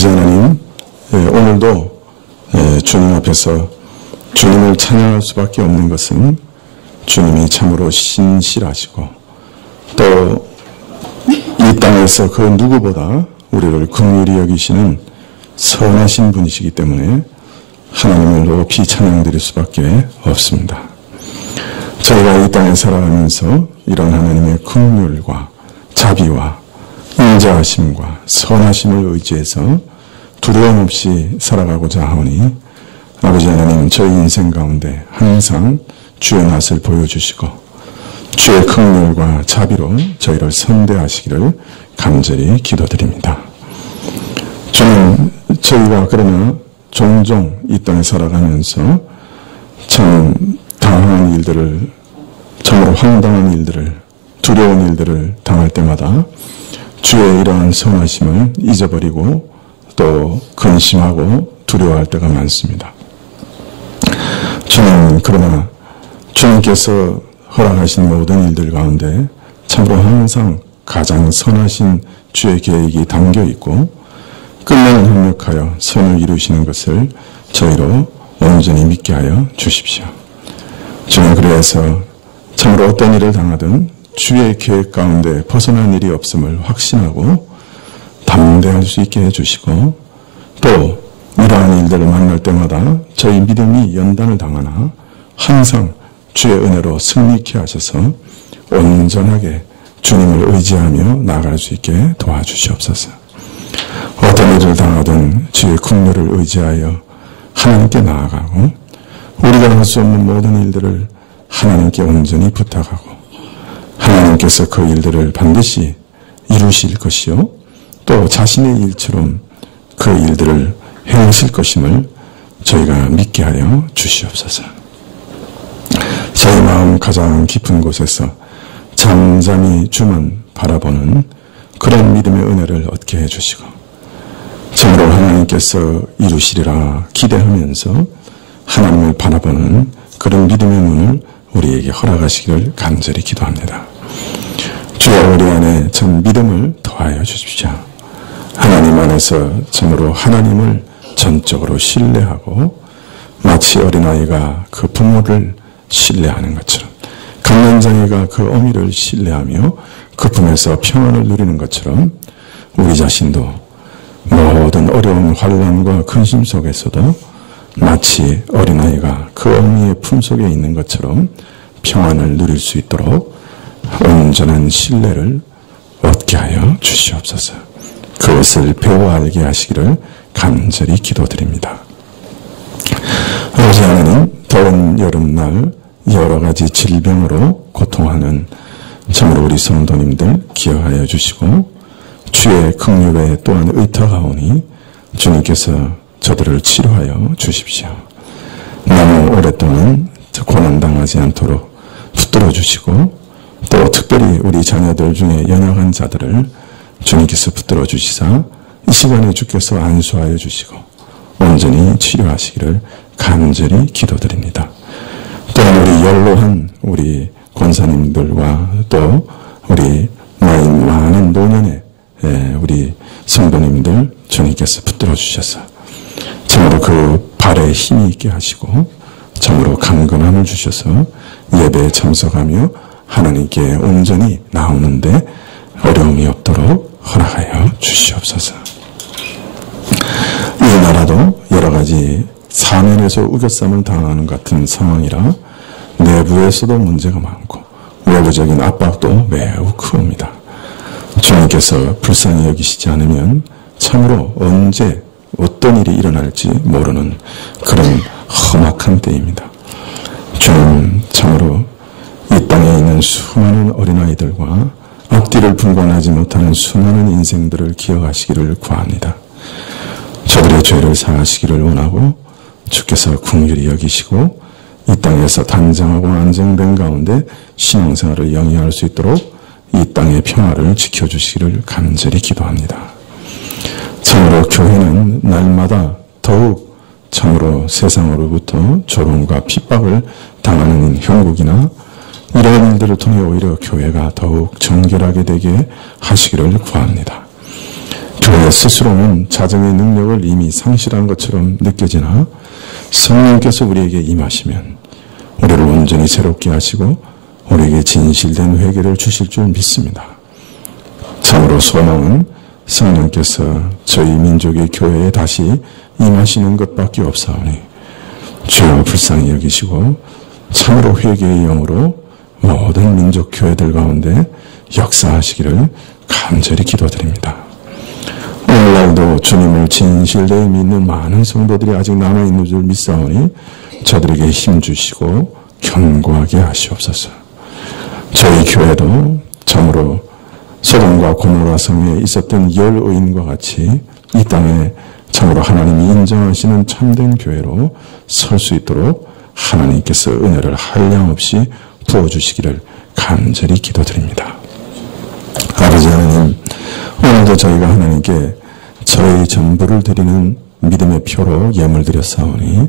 아버지 하나님, 오늘도 주님 앞에서 주님을 찬양할 수밖에 없는 것은 주님이 참으로 신실하시고 또 이 땅에서 그 누구보다 우리를 긍휼히 여기시는 선하신 분이시기 때문에 하나님을 높이 찬양드릴 수밖에 없습니다. 저희가 이 땅에 살아가면서 이런 하나님의 긍휼과 자비와 인자하심과 선하심을 의지해서 두려움 없이 살아가고자 하오니 아버지 하나님, 저희 인생 가운데 항상 주의 낯을 보여주시고 주의 긍휼과 자비로 저희를 선대하시기를 간절히 기도드립니다. 주님, 저희가 그러나 종종 이 땅에 살아가면서 참 당황한 일들을, 참으로 황당한 일들을, 두려운 일들을 당할 때마다 주의 이러한 선하심을 잊어버리고 또 근심하고 두려워할 때가 많습니다. 주님, 그러나 주님께서 허락하신 모든 일들 가운데 참으로 항상 가장 선하신 주의 계획이 담겨 있고 끝내는 협력하여 선을 이루시는 것을 저희로 온전히 믿게 하여 주십시오. 주님, 그래서 참으로 어떤 일을 당하든 주의 계획 가운데 벗어난 일이 없음을 확신하고 담대할 수 있게 해주시고 또 이러한 일들을 만날 때마다 저희 믿음이 연단을 당하나 항상 주의 은혜로 승리케 하셔서 온전하게 주님을 의지하며 나아갈 수 있게 도와주시옵소서. 어떤 일을 당하든 주의 긍휼을 의지하여 하나님께 나아가고 우리가 할 수 없는 모든 일들을 하나님께 온전히 부탁하고 하나님께서 그 일들을 반드시 이루실 것이요 또 자신의 일처럼 그 일들을 행하실 것임을 저희가 믿게 하여 주시옵소서. 저희 마음 가장 깊은 곳에서 잠잠히 주만 바라보는 그런 믿음의 은혜를 얻게 해주시고 참으로 하나님께서 이루시리라 기대하면서 하나님을 바라보는 그런 믿음의 눈을 우리에게 허락하시기를 간절히 기도합니다. 주여, 우리 안에 참 믿음을 더하여 주십시오. 하나님 안에서 참으로 하나님을 전적으로 신뢰하고 마치 어린아이가 그 부모를 신뢰하는 것처럼 강난장애가 그 어미를 신뢰하며 그 품에서 평안을 누리는 것처럼 우리 자신도 모든 어려운 환난과 근심 속에서도 마치 어린아이가 그 어미의 품속에 있는 것처럼 평안을 누릴 수 있도록 온전한 신뢰를 얻게 하여 주시옵소서. 그것을 배워 알게 하시기를 간절히 기도드립니다. 아버지 하나님, 더운 여름날 여러 가지 질병으로 고통하는 참으로 우리 성도님들 기억하여 주시고 주의 긍휼에 또한 의탁하오니 주님께서 저들을 치료하여 주십시오. 너무 오랫동안 고난당하지 않도록 붙들어 주시고 또 특별히 우리 자녀들 중에 연약한 자들을 주님께서 붙들어 주시사 이 시간에 주께서 안수하여 주시고 온전히 치료하시기를 간절히 기도드립니다. 또한 우리 연로한 우리 권사님들과 또 우리 나이 많은 노년의 우리 성도님들 주님께서 붙들어 주셔서 참으로 그 발에 힘이 있게 하시고 참으로 강건함을 주셔서 예배에 참석하며 하나님께 온전히 나오는데 어려움이 없도록 허락하여 주시옵소서. 이 나라도 여러 가지 사면에서 우겨쌈을 당하는 같은 상황이라 내부에서도 문제가 많고 외부적인 압박도 매우 크옵니다. 주님께서 불쌍히 여기시지 않으면 참으로 언제 어떤 일이 일어날지 모르는 그런 험악한 때입니다. 주님, 참으로 이 땅에 있는 수많은 어린아이들과 앞뒤를 분간하지 못하는 수많은 인생들을 기억하시기를 구합니다. 저들의 죄를 사하시기를 원하고 주께서 긍휼히 여기시고 이 땅에서 단장하고 안정된 가운데 신앙생활을 영위할 수 있도록 이 땅의 평화를 지켜주시기를 간절히 기도합니다. 참으로 교회는 날마다 더욱 참으로 세상으로부터 조롱과 핍박을 당하는 형국이나 이런 일들을 통해 오히려 교회가 더욱 정결하게 되게 하시기를 구합니다. 교회 스스로는 자정의 능력을 이미 상실한 것처럼 느껴지나 성령께서 우리에게 임하시면 우리를 온전히 새롭게 하시고 우리에게 진실된 회개를 주실 줄 믿습니다. 참으로 소망은 성령께서 저희 민족의 교회에 다시 임하시는 것밖에 없사오니 주여 불쌍히 여기시고 참으로 회개의 영으로 모든 민족 교회들 가운데 역사하시기를 간절히 기도드립니다. 오늘날도 주님을 진실되이 믿는 많은 성도들이 아직 남아있는 줄 믿사오니 저들에게 힘주시고 견고하게 하시옵소서. 저희 교회도 참으로 소돔과 고모라 성에 있었던 10의인과 같이 이 땅에 참으로 하나님이 인정하시는 참된 교회로 설 수 있도록 하나님께서 은혜를 한량없이 부어주시기를 간절히 기도드립니다. 아버지 하나님, 오늘도 저희가 하나님께 저희 전부를 드리는 믿음의 표로 예물 드렸사오니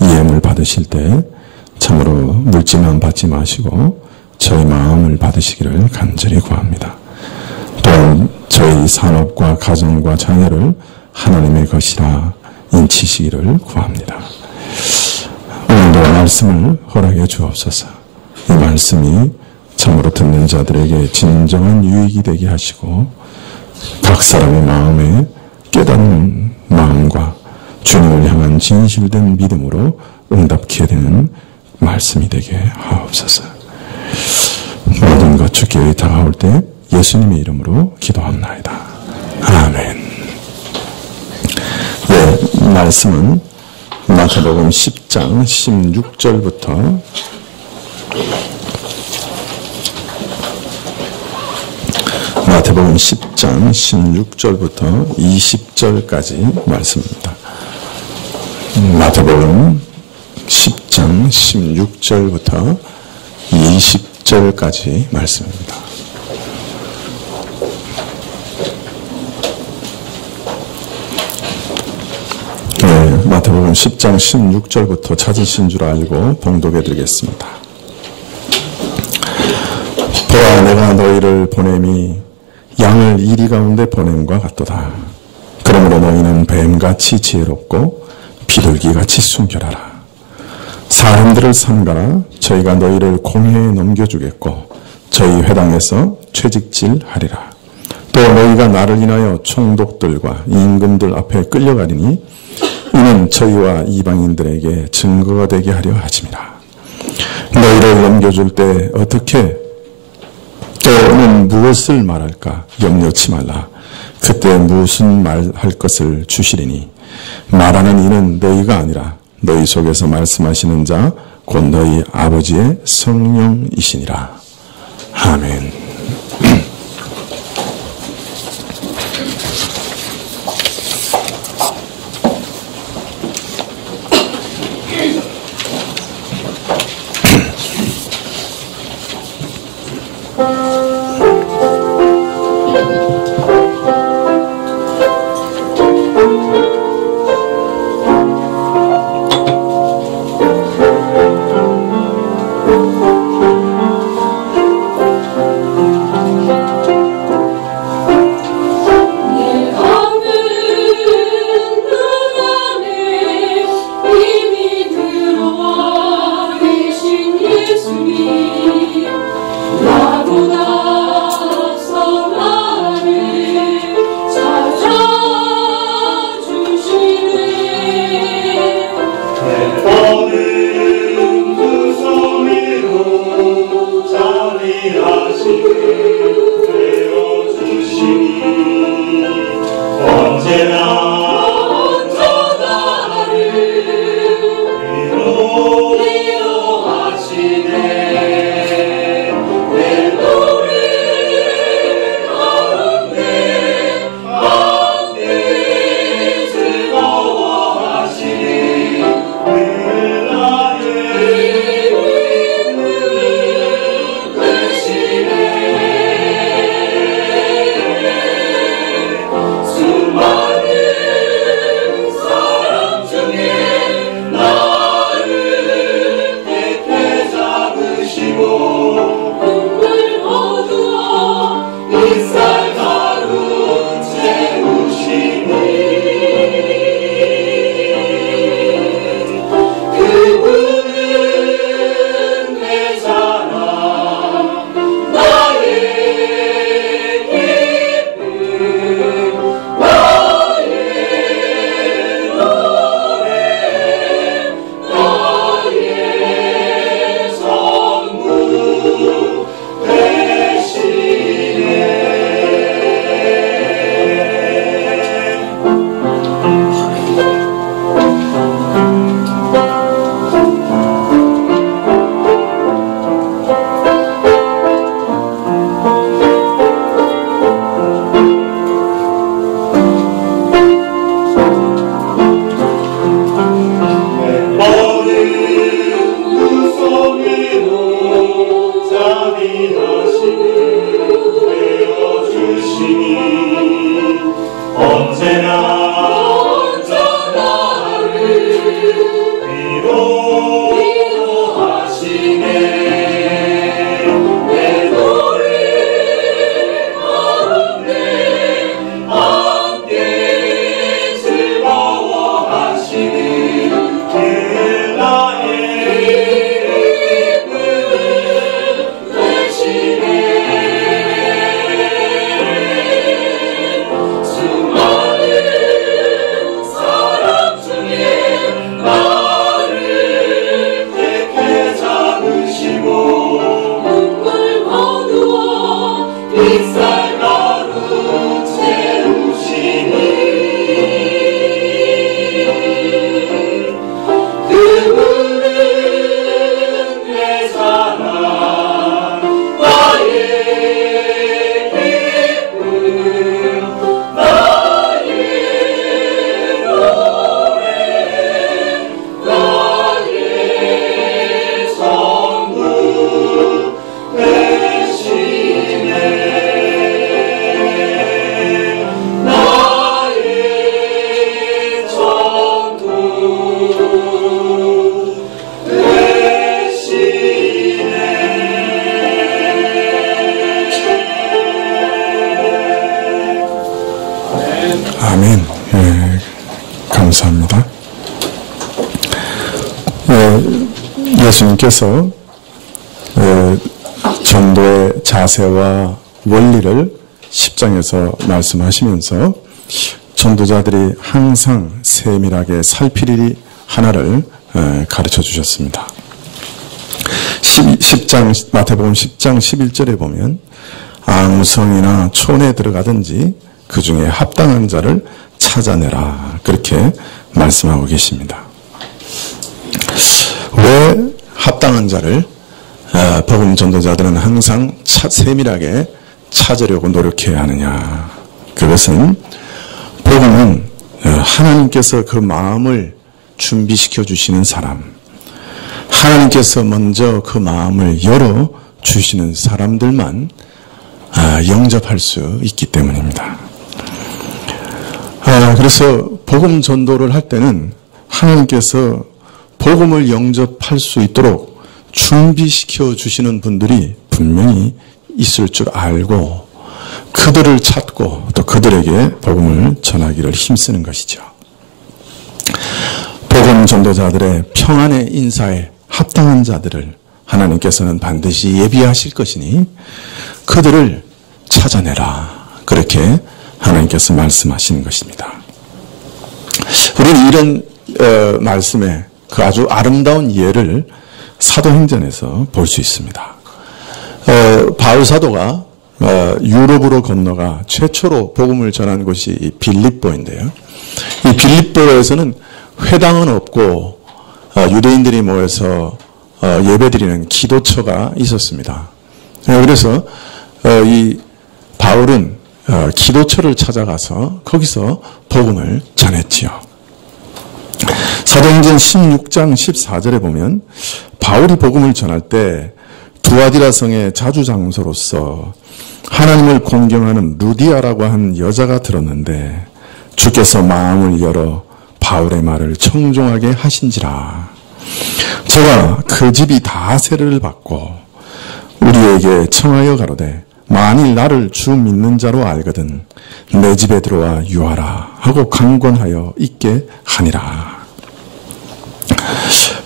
이 예물 받으실 때 참으로 물질만 받지 마시고 저희 마음을 받으시기를 간절히 구합니다. 또한 저희 산업과 가정과 자녀를 하나님의 것이라 인치시기를 구합니다. 오늘도 말씀을 허락해 주옵소서. 이 말씀이 참으로 듣는 자들에게 진정한 유익이 되게 하시고 각 사람의 마음에 깨닫는 마음과 주님을 향한 진실된 믿음으로 응답케 되는 말씀이 되게 하옵소서. 모든 것 주께 의탁하올 때 예수님의 이름으로 기도합나이다. 아멘. 네, 말씀은 마태복음 10장 16절부터 마태복음 10장 16절부터 20절까지 말씀입니다. 마태복음 10장 16절부터 20절까지 말씀입니다. 네, 마태복음 10장 16절부터 찾으신 줄 알고 봉독해 드리겠습니다. 보아, 내가 너희를 보냄이 양을 이리 가운데 보냄과 같도다. 그러므로 너희는 뱀같이 지혜롭고 비둘기같이 순결하라. 사람들을 삼가라. 저희가 너희를 공회에 넘겨주겠고 저희 회당에서 채찍질하리라. 또 너희가 나를 인하여 총독들과 임금들 앞에 끌려가리니 이는 저희와 이방인들에게 증거가 되게 하려 하심이라. 너희를 넘겨줄 때 어떻게 또는 무엇을 말할까 염려치 말라. 그때 무슨 말할 것을 주시리니 말하는 이는 너희가 아니라 너희 속에서 말씀하시는 자 곧 너희 아버지의 성령이시니라. 아멘. 아멘. 예, 감사합니다. 예수님께서 전도의 자세와 원리를 10장에서 말씀하시면서 전도자들이 항상 세밀하게 살필 일이 하나를 가르쳐 주셨습니다. 마태복음 10장 11절에 보면 아무 성이나 촌에 들어가든지 그 중에 합당한 자를 찾아내라, 그렇게 말씀하고 계십니다. 왜 합당한 자를 복음 전도자들은 항상 세밀하게 찾으려고 노력해야 하느냐? 그것은 복음은 하나님께서 그 마음을 준비시켜 주시는 사람, 하나님께서 먼저 그 마음을 열어 주시는 사람들만 영접할 수 있기 때문입니다. 그래서 복음 전도를 할 때는 하나님께서 복음을 영접할 수 있도록 준비시켜 주시는 분들이 분명히 있을 줄 알고 그들을 찾고 또 그들에게 복음을 전하기를 힘쓰는 것이죠. 복음 전도자들의 평안의 인사에 합당한 자들을 하나님께서는 반드시 예비하실 것이니 그들을 찾아내라, 그렇게 하나님께서 말씀하시는 것입니다. 우리는 이런 말씀에 그 아주 아름다운 예를 사도행전에서 볼 수 있습니다. 바울 사도가 유럽으로 건너가 최초로 복음을 전한 곳이 빌립보인데요. 이 빌립보에서는 회당은 없고 유대인들이 모여서 예배드리는 기도처가 있었습니다. 그래서 이 바울은 기도처를 찾아가서 거기서 복음을 전했지요. 사도행전 16장 14절에 보면 바울이 복음을 전할 때 두아디라 성의 자주장소로서 하나님을 공경하는 루디아라고 한 여자가 들었는데 주께서 마음을 열어 바울의 말을 청종하게 하신지라. 저가 그 집이 다 세례를 받고 우리에게 청하여 가로되 만일 나를 주 믿는 자로 알거든 내 집에 들어와 유하라 하고 강권하여 있게 하니라.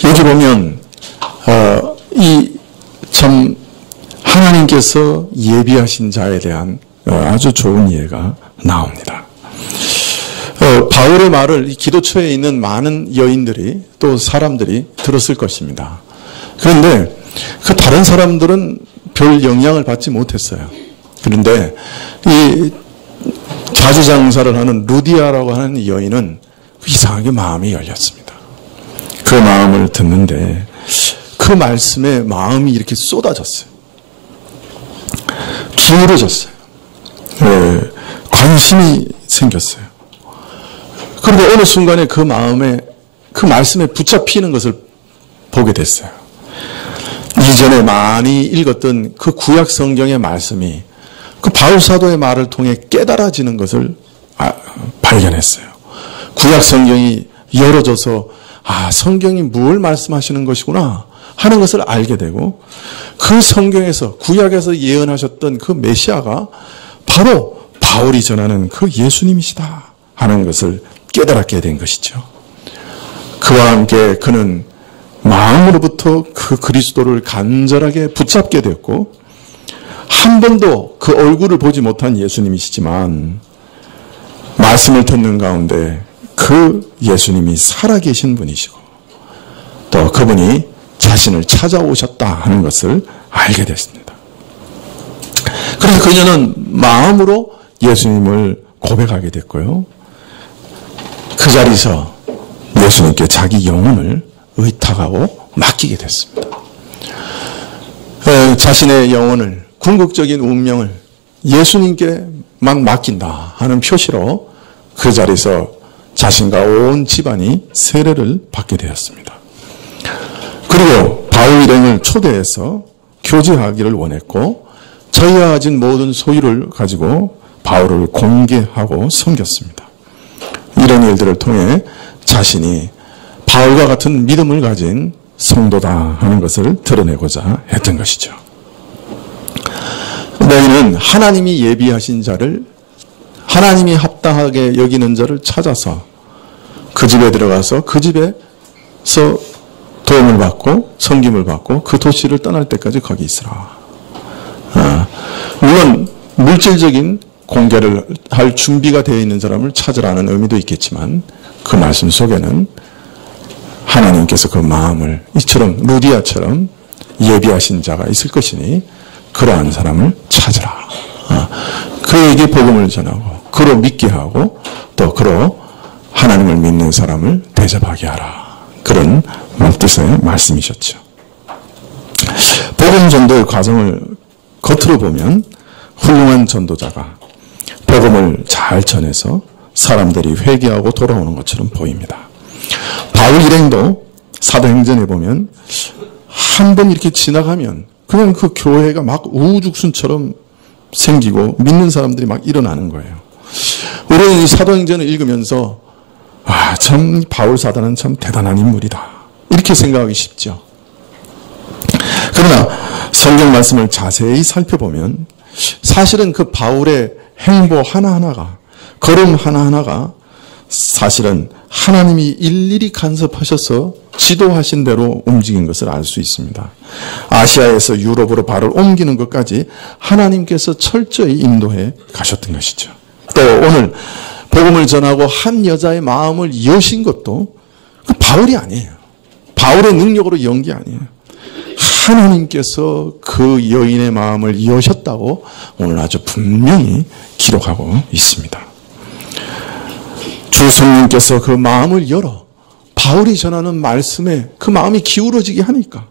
여기 보면 이 참 하나님께서 예비하신 자에 대한 아주 좋은 예가 나옵니다. 바울의 말을 이 기도처에 있는 많은 여인들이 또 사람들이 들었을 것입니다. 그런데 그 다른 사람들은 별 영향을 받지 못했어요. 그런데 이 자주장사를 하는 루디아라고 하는 여인은 이상하게 마음이 열렸습니다. 그 마음을 듣는데 그 말씀에 마음이 이렇게 쏟아졌어요. 기울어졌어요. 관심이 생겼어요. 그런데 어느 순간에 그 마음에 그 말씀에 붙잡히는 것을 보게 됐어요. 이전에 많이 읽었던 그 구약 성경의 말씀이 그 바울 사도의 말을 통해 깨달아지는 것을 발견했어요. 구약 성경이 열어져서 성경이 뭘 말씀하시는 것이구나 하는 것을 알게 되고 그 성경에서 구약에서 예언하셨던 그 메시아가 바로 바울이 전하는 그 예수님이시다 하는 것을 깨달았게 된 것이죠. 그와 함께 그는 마음으로부터 그 그리스도를 간절하게 붙잡게 됐고 한 번도 그 얼굴을 보지 못한 예수님이시지만 말씀을 듣는 가운데 그 예수님이 살아계신 분이시고 또 그분이 자신을 찾아오셨다 하는 것을 알게 됐습니다. 그래서 그녀는 마음으로 예수님을 고백하게 됐고요. 그 자리에서 예수님께 자기 영혼을 의탁하고 맡기게 됐습니다. 자신의 영혼을, 궁극적인 운명을 예수님께 막 맡긴다 하는 표시로 그 자리에서 자신과 온 집안이 세례를 받게 되었습니다. 그리고 바울 일행을 초대해서 교제하기를 원했고 자기가 가진 모든 소유를 가지고 바울을 공개하고 섬겼습니다. 이런 일들을 통해 자신이 바울과 같은 믿음을 가진 성도다 하는 것을 드러내고자 했던 것이죠. 너희는 하나님이 예비하신 자를 하나님이 합당하게 여기는 자를 찾아서 그 집에 들어가서 그 집에서 도움을 받고 섬김을 받고 그 도시를 떠날 때까지 거기 있으라. 물론 물질적인 공개를 할 준비가 되어 있는 사람을 찾으라는 의미도 있겠지만 그 말씀 속에는 하나님께서 그 마음을 이처럼 루디아처럼 예비하신 자가 있을 것이니 그러한 사람을 찾으라. 그에게 복음을 전하고 그로 믿게 하고 또 그로 하나님을 믿는 사람을 대접하게 하라. 그런 뜻의 말씀이셨죠. 복음 전도의 과정을 겉으로 보면 훌륭한 전도자가 복음을 잘 전해서 사람들이 회개하고 돌아오는 것처럼 보입니다. 바울 일행도 사도행전에 보면 한 번 이렇게 지나가면 그냥 그 교회가 막 우후죽순처럼 생기고 믿는 사람들이 막 일어나는 거예요. 우리는 이 사도행전을 읽으면서 참 바울 사도는 참 대단한 인물이다. 이렇게 생각하기 쉽죠. 그러나 성경 말씀을 자세히 살펴보면 사실은 그 바울의 행보 하나하나가 걸음 하나하나가 사실은 하나님이 일일이 간섭하셔서 지도하신 대로 움직인 것을 알 수 있습니다. 아시아에서 유럽으로 발을 옮기는 것까지 하나님께서 철저히 인도해 가셨던 것이죠. 또 오늘 복음을 전하고 한 여자의 마음을 여신 것도 그 바울이 아니에요. 바울의 능력으로 연 게 아니에요. 하나님께서 그 여인의 마음을 여셨다고 오늘 아주 분명히 기록하고 있습니다. 주 성령께서 그 마음을 열어 바울이 전하는 말씀에 그 마음이 기울어지게 하니까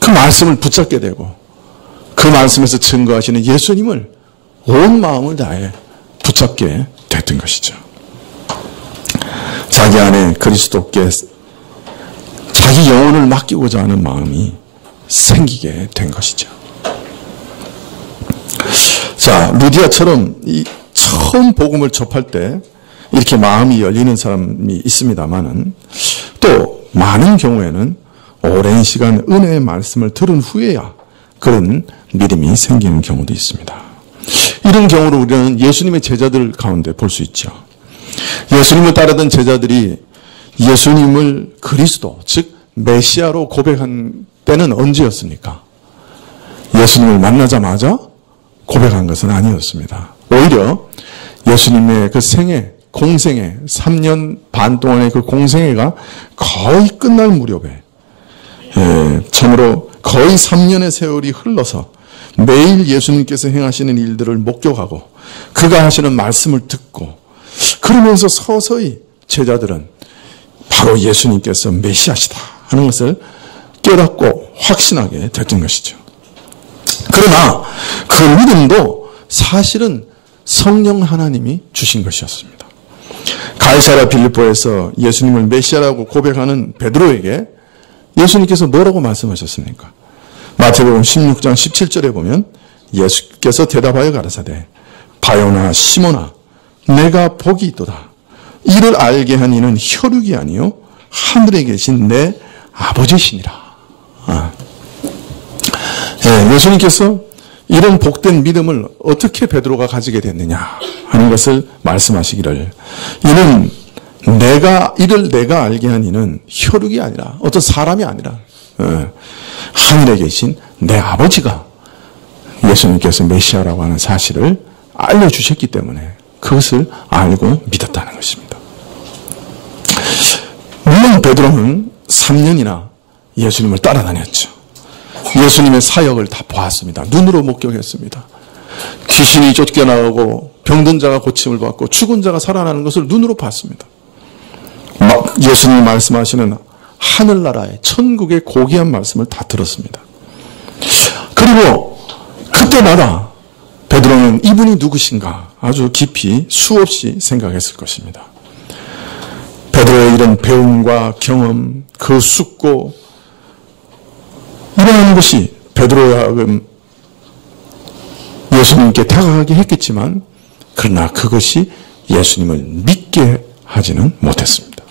그 말씀을 붙잡게 되고 그 말씀에서 증거하시는 예수님을 온 마음을 다해 붙잡게 됐던 것이죠. 자기 안에 그리스도께 자기 영혼을 맡기고자 하는 마음이 생기게 된 것이죠. 자, 루디아처럼 처음 복음을 접할 때 이렇게 마음이 열리는 사람이 있습니다만은 또 많은 경우에는 오랜 시간 은혜의 말씀을 들은 후에야 그런 믿음이 생기는 경우도 있습니다. 이런 경우로 우리는 예수님의 제자들 가운데 볼 수 있죠. 예수님을 따르던 제자들이 예수님을 그리스도, 즉 메시아로 고백한 때는 언제였습니까? 예수님을 만나자마자 고백한 것은 아니었습니다. 오히려 예수님의 그 생애, 공생애, 3년 반 동안의 그 공생애가 거의 끝날 무렵에 참으로 거의 3년의 세월이 흘러서 매일 예수님께서 행하시는 일들을 목격하고 그가 하시는 말씀을 듣고 그러면서 서서히 제자들은 바로 예수님께서 메시아시다 하는 것을 깨닫고 확신하게 됐던 것이죠. 그러나 그 믿음도 사실은 성령 하나님이 주신 것이었습니다. 가이사랴 빌립보에서 예수님을 메시아라고 고백하는 베드로에게 예수님께서 뭐라고 말씀하셨습니까? 마태복음 16장 17절에 보면 예수께서 대답하여 가라사대 바요나 시몬아 내가 복이 있도다. 이를 알게 한 이는 혈육이 아니요 하늘에 계신 내 아버지시니라. 예수님께서 이런 복된 믿음을 어떻게 베드로가 가지게 됐느냐 하는 것을 말씀하시기를 이는 이를 내가 알게 한 이는 혈육이 아니라 어떤 사람이 아니라 하늘에 계신 내 아버지가 예수님께서 메시아라고 하는 사실을 알려주셨기 때문에 그것을 알고 믿었다는 것입니다. 물론 베드로는 3년이나 예수님을 따라다녔죠. 예수님의 사역을 다 보았습니다. 눈으로 목격했습니다. 귀신이 쫓겨나가고 병든 자가 고침을 받고 죽은 자가 살아나는 것을 눈으로 봤습니다. 예수님이 말씀하시는 하늘나라의 천국의 고귀한 말씀을 다 들었습니다. 그리고 그때마다 베드로는 이분이 누구신가 아주 깊이 수없이 생각했을 것입니다. 베드로의 이런 배움과 경험, 그 숙고 이러한 것이 베드로야 하여금 예수님께 다가가게 했겠지만 그러나 그것이 예수님을 믿게 하지는 못했습니다.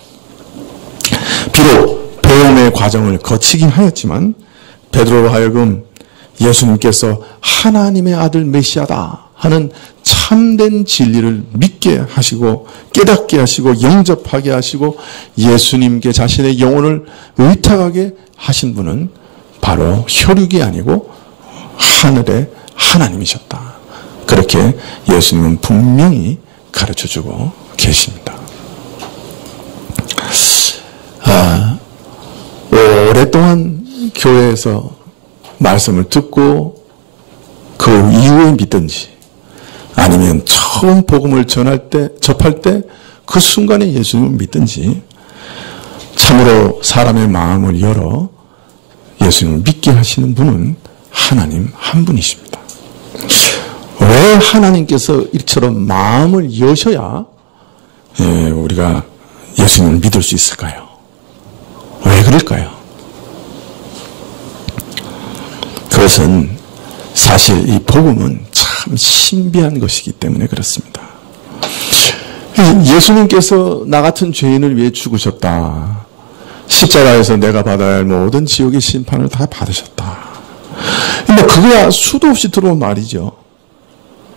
비록 배움의 과정을 거치긴 하였지만 베드로로 하여금 예수님께서 하나님의 아들 메시아다 하는 참된 진리를 믿게 하시고 깨닫게 하시고 영접하게 하시고 예수님께 자신의 영혼을 의탁하게 하신 분은 바로 혈육이 아니고 하늘의 하나님이셨다. 그렇게 예수님은 분명히 가르쳐주고 계십니다. 오랫동안 교회에서 말씀을 듣고 그 이후에 믿든지 아니면 처음 복음을 접할 때 그 순간에 예수님을 믿든지 참으로 사람의 마음을 열어 예수님을 믿게 하시는 분은 하나님 한 분이십니다. 왜 하나님께서 이처럼 마음을 여셔야 우리가 예수님을 믿을 수 있을까요? 왜 그럴까요? 그것은 사실 이 복음은 참 신비한 것이기 때문에 그렇습니다. 예수님께서 나 같은 죄인을 위해 죽으셨다. 십자가에서 내가 받아야 할 모든 지옥의 심판을 다 받으셨다. 근데 그거야 수도 없이 들어온 말이죠.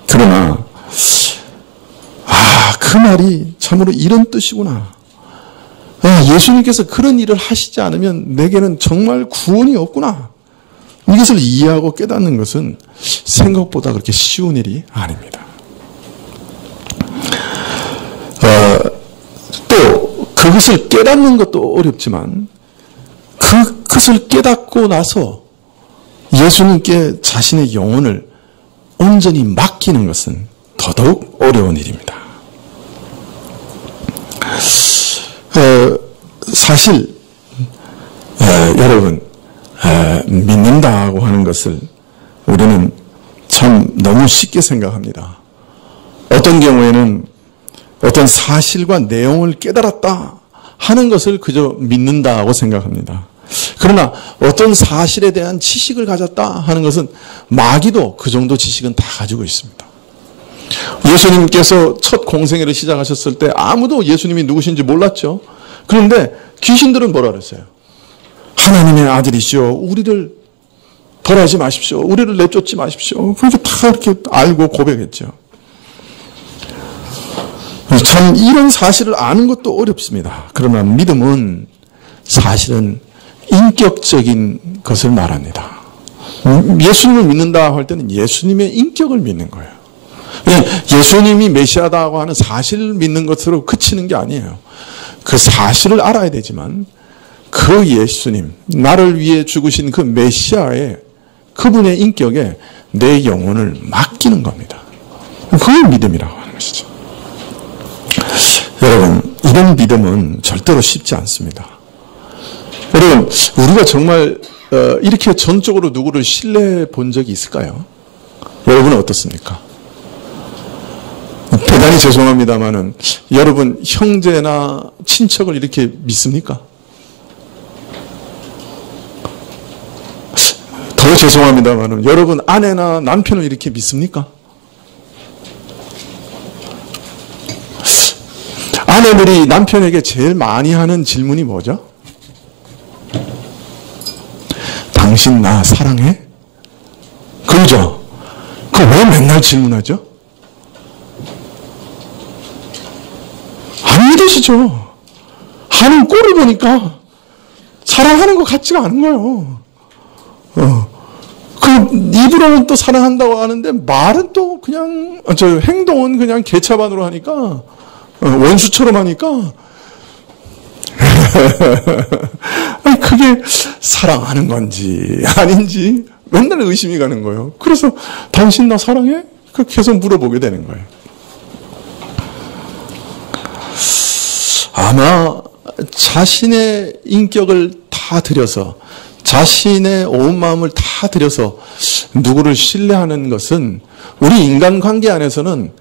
그러나 그 말이 참으로 이런 뜻이구나. 예수님께서 그런 일을 하시지 않으면 내게는 정말 구원이 없구나. 이것을 이해하고 깨닫는 것은 생각보다 그렇게 쉬운 일이 아닙니다. 또 그것을 깨닫는 것도 어렵지만 그것을 깨닫고 나서 예수님께 자신의 영혼을 온전히 맡기는 것은 더더욱 어려운 일입니다. 사실 여러분 믿는다고 하는 것을 우리는 참 너무 쉽게 생각합니다. 어떤 경우에는 어떤 사실과 내용을 깨달았다 하는 것을 그저 믿는다고 생각합니다. 그러나 어떤 사실에 대한 지식을 가졌다 하는 것은 마귀도 그 정도 지식은 다 가지고 있습니다. 예수님께서 첫 공생애를 시작하셨을 때 아무도 예수님이 누구신지 몰랐죠. 그런데 귀신들은 뭐라 그랬어요? 하나님의 아들이시오. 우리를 벌하지 마십시오. 우리를 내쫓지 마십시오. 그렇게 다 이렇게 알고 고백했죠. 참 이런 사실을 아는 것도 어렵습니다. 그러나 믿음은 사실은 인격적인 것을 말합니다. 예수님을 믿는다 할 때는 예수님의 인격을 믿는 거예요. 예수님이 메시아다고 하는 사실을 믿는 것으로 그치는 게 아니에요. 그 사실을 알아야 되지만 그 예수님, 나를 위해 죽으신 그 메시아의 그분의 인격에 내 영혼을 맡기는 겁니다. 그걸 믿음이라고 하는 것이죠. 여러분, 이런 믿음은 절대로 쉽지 않습니다. 여러분, 우리가 정말 이렇게 전적으로 누구를 신뢰해 본 적이 있을까요? 여러분은 어떻습니까? 대단히 죄송합니다만은 여러분 형제나 친척을 이렇게 믿습니까? 더 죄송합니다만은 여러분 아내나 남편을 이렇게 믿습니까? 아내들이 남편에게 제일 많이 하는 질문이 뭐죠? 당신 나 사랑해? 그죠? 그거 왜 맨날 질문하죠? 안 믿으시죠? 하는 꼴을 보니까 사랑하는 것 같지가 않은 거예요. 그 입으로는 또 사랑한다고 하는데 말은 또 그냥 행동은 그냥 개차반으로 하니까 원수처럼 하니까 그게 사랑하는 건지 아닌지 맨날 의심이 가는 거예요. 그래서 당신 나 사랑해? 계속 물어보게 되는 거예요. 아마 자신의 인격을 다 들여서 자신의 온 마음을 다 들여서 누구를 신뢰하는 것은 우리 인간관계 안에서는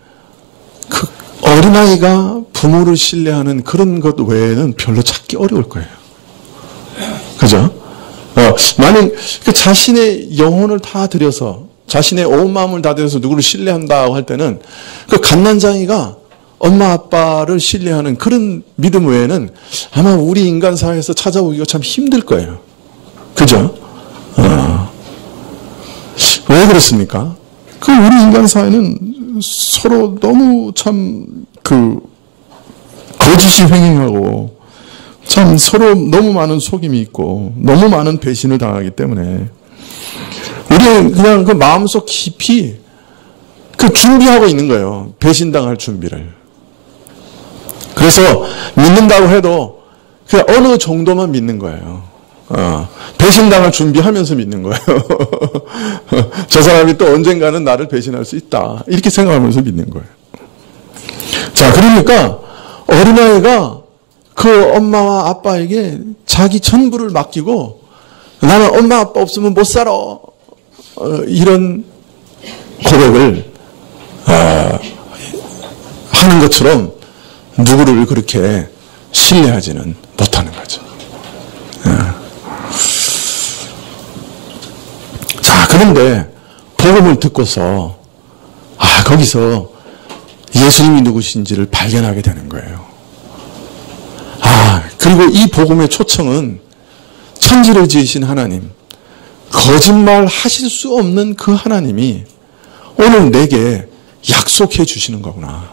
그 어린아이가 부모를 신뢰하는 그런 것 외에는 별로 찾기 어려울 거예요. 그죠? 만약 그 자신의 영혼을 다 들여서 자신의 온 마음을 다 들여서 누구를 신뢰한다고 할 때는 그 갓난장이가 엄마 아빠를 신뢰하는 그런 믿음 외에는 아마 우리 인간 사회에서 찾아오기가 참 힘들 거예요. 그죠? 왜 그렇습니까? 그 우리 인간 사회는 서로 너무 참 거짓이 횡행하고 참 서로 너무 많은 속임이 있고 너무 많은 배신을 당하기 때문에 우리는 그냥 그 마음속 깊이 준비하고 있는 거예요. 배신당할 준비를. 그래서 믿는다고 해도 그냥 어느 정도만 믿는 거예요. 배신당할 준비하면서 믿는 거예요. 저 사람이 또 언젠가는 나를 배신할 수 있다. 이렇게 생각하면서 믿는 거예요. 자, 그러니까 어린아이가 그 엄마와 아빠에게 자기 전부를 맡기고 나는 엄마 아빠 없으면 못 살아. 이런 고백을 하는 것처럼 누구를 그렇게 신뢰하지는 못하는 거죠. 자, 그런데 복음을 듣고서 거기서 예수님이 누구신지를 발견하게 되는 거예요. 그리고 이 복음의 초청은 천지를 지으신 하나님, 거짓말 하실 수 없는 그 하나님이 오늘 내게 약속해 주시는 거구나.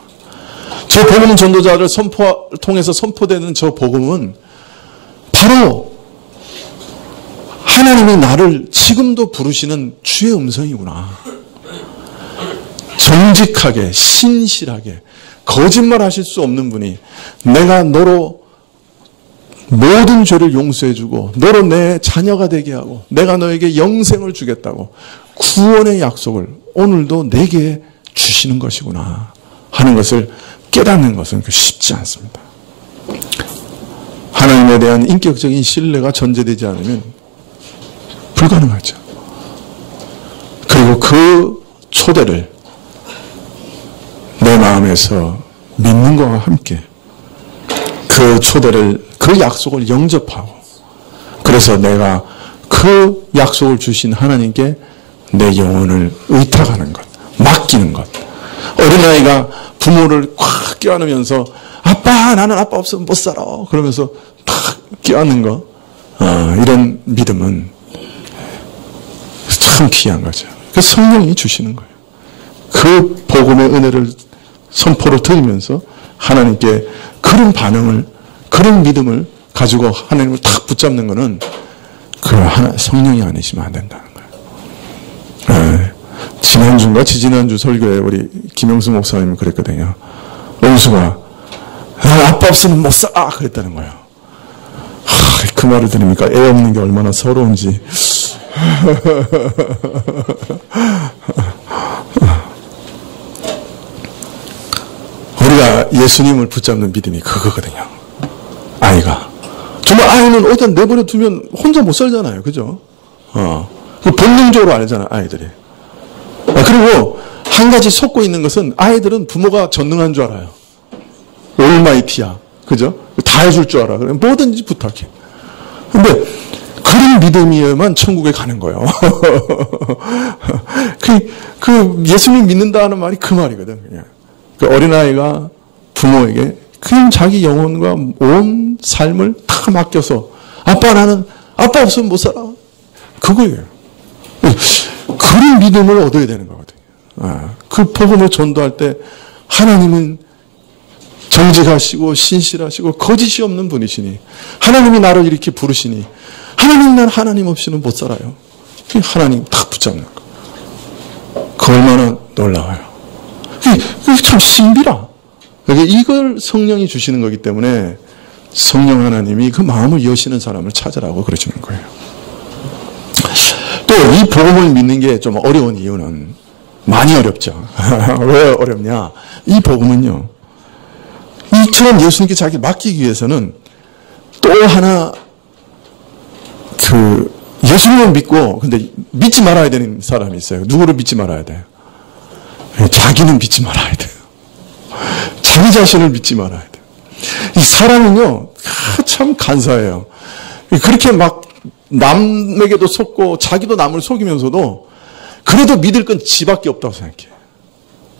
저 복음 전도자를 통해서 선포되는 저 복음은 바로 하나님이 나를 지금도 부르시는 주의 음성이구나. 정직하게, 신실하게, 거짓말 하실 수 없는 분이 내가 너로 모든 죄를 용서해주고 너로 내 자녀가 되게 하고 내가 너에게 영생을 주겠다고 구원의 약속을 오늘도 내게 주시는 것이구나 하는 것을 깨닫는 것은 쉽지 않습니다. 하나님에 대한 인격적인 신뢰가 전제되지 않으면 불가능하죠. 그리고 그 초대를 내 마음에서 믿는 것과 함께 그 초대를, 그 약속을 영접하고 그래서 내가 그 약속을 주신 하나님께 내 영혼을 의탁하는 것, 맡기는 것. 어린아이가 부모를 꽉 껴안으면서 아빠, 나는 아빠 없으면 못 살아. 그러면서 탁 껴안는 거. 이런 믿음은 참 귀한 거죠. 그 성령이 주시는 거예요. 그 복음의 은혜를 선포로 들으면서 하나님께 그런 반응을, 그런 믿음을 가지고 하나님을 탁 붙잡는 것은 성령이 아니시면 안 된다는 거예요. 지난주인가 지지난주 설교에 우리 김영수 목사님이 그랬거든요. 은수가 아빠 없으면 못 살아 그랬다는 거예요. 그 말을 들으니까 애 없는 게 얼마나 서러운지. 우리가 예수님을 붙잡는 믿음이 그거거든요. 아이가. 정말 아이는 어디다 내버려 두면 혼자 못 살잖아요. 그죠? 본능적으로 알잖아요. 아이들이. 그리고 한 가지 속고 있는 것은 아이들은 부모가 전능한 줄 알아요. 올마이티야. 그죠? 다 해줄 줄 알아. 그래 뭐든지 부탁해. 근데 그런 믿음이어야만 천국에 가는 거예요. 그 예수님 믿는다는 말이 그 말이거든. 그냥. 그 어린아이가 부모에게 그냥 자기 영혼과 온 삶을 다 맡겨서 아빠 나는 아빠 없으면 못 살아. 그거예요. 그런 믿음을 얻어야 되는 거거든요. 그 복음을 전도할 때 하나님은 정직하시고 신실하시고 거짓이 없는 분이시니 하나님이 나를 이렇게 부르시니 하나님 난 하나님 없이는 못 살아요. 하나님 딱 붙잡는 거. 그 얼마나 놀라워요. 그게 참 신비라. 이걸 성령이 주시는 거기 때문에 성령 하나님이 그 마음을 여시는 사람을 찾으라고 그러시는 거예요. 또 이 복음을 믿는 게 좀 어려운 이유는 많이 어렵죠. 왜 어렵냐? 이 복음은요. 이처럼 예수님께 자기 맡기기 위해서는 또 하나 예수님을 믿고 근데 믿지 말아야 되는 사람이 있어요. 누구를 믿지 말아야 돼요? 자기는 믿지 말아야 돼요. 자기 자신을 믿지 말아야 돼요. 이 사람은요, 참 간사해요. 그렇게 막 남에게도 속고 자기도 남을 속이면서도 그래도 믿을 건 지밖에 없다고 생각해.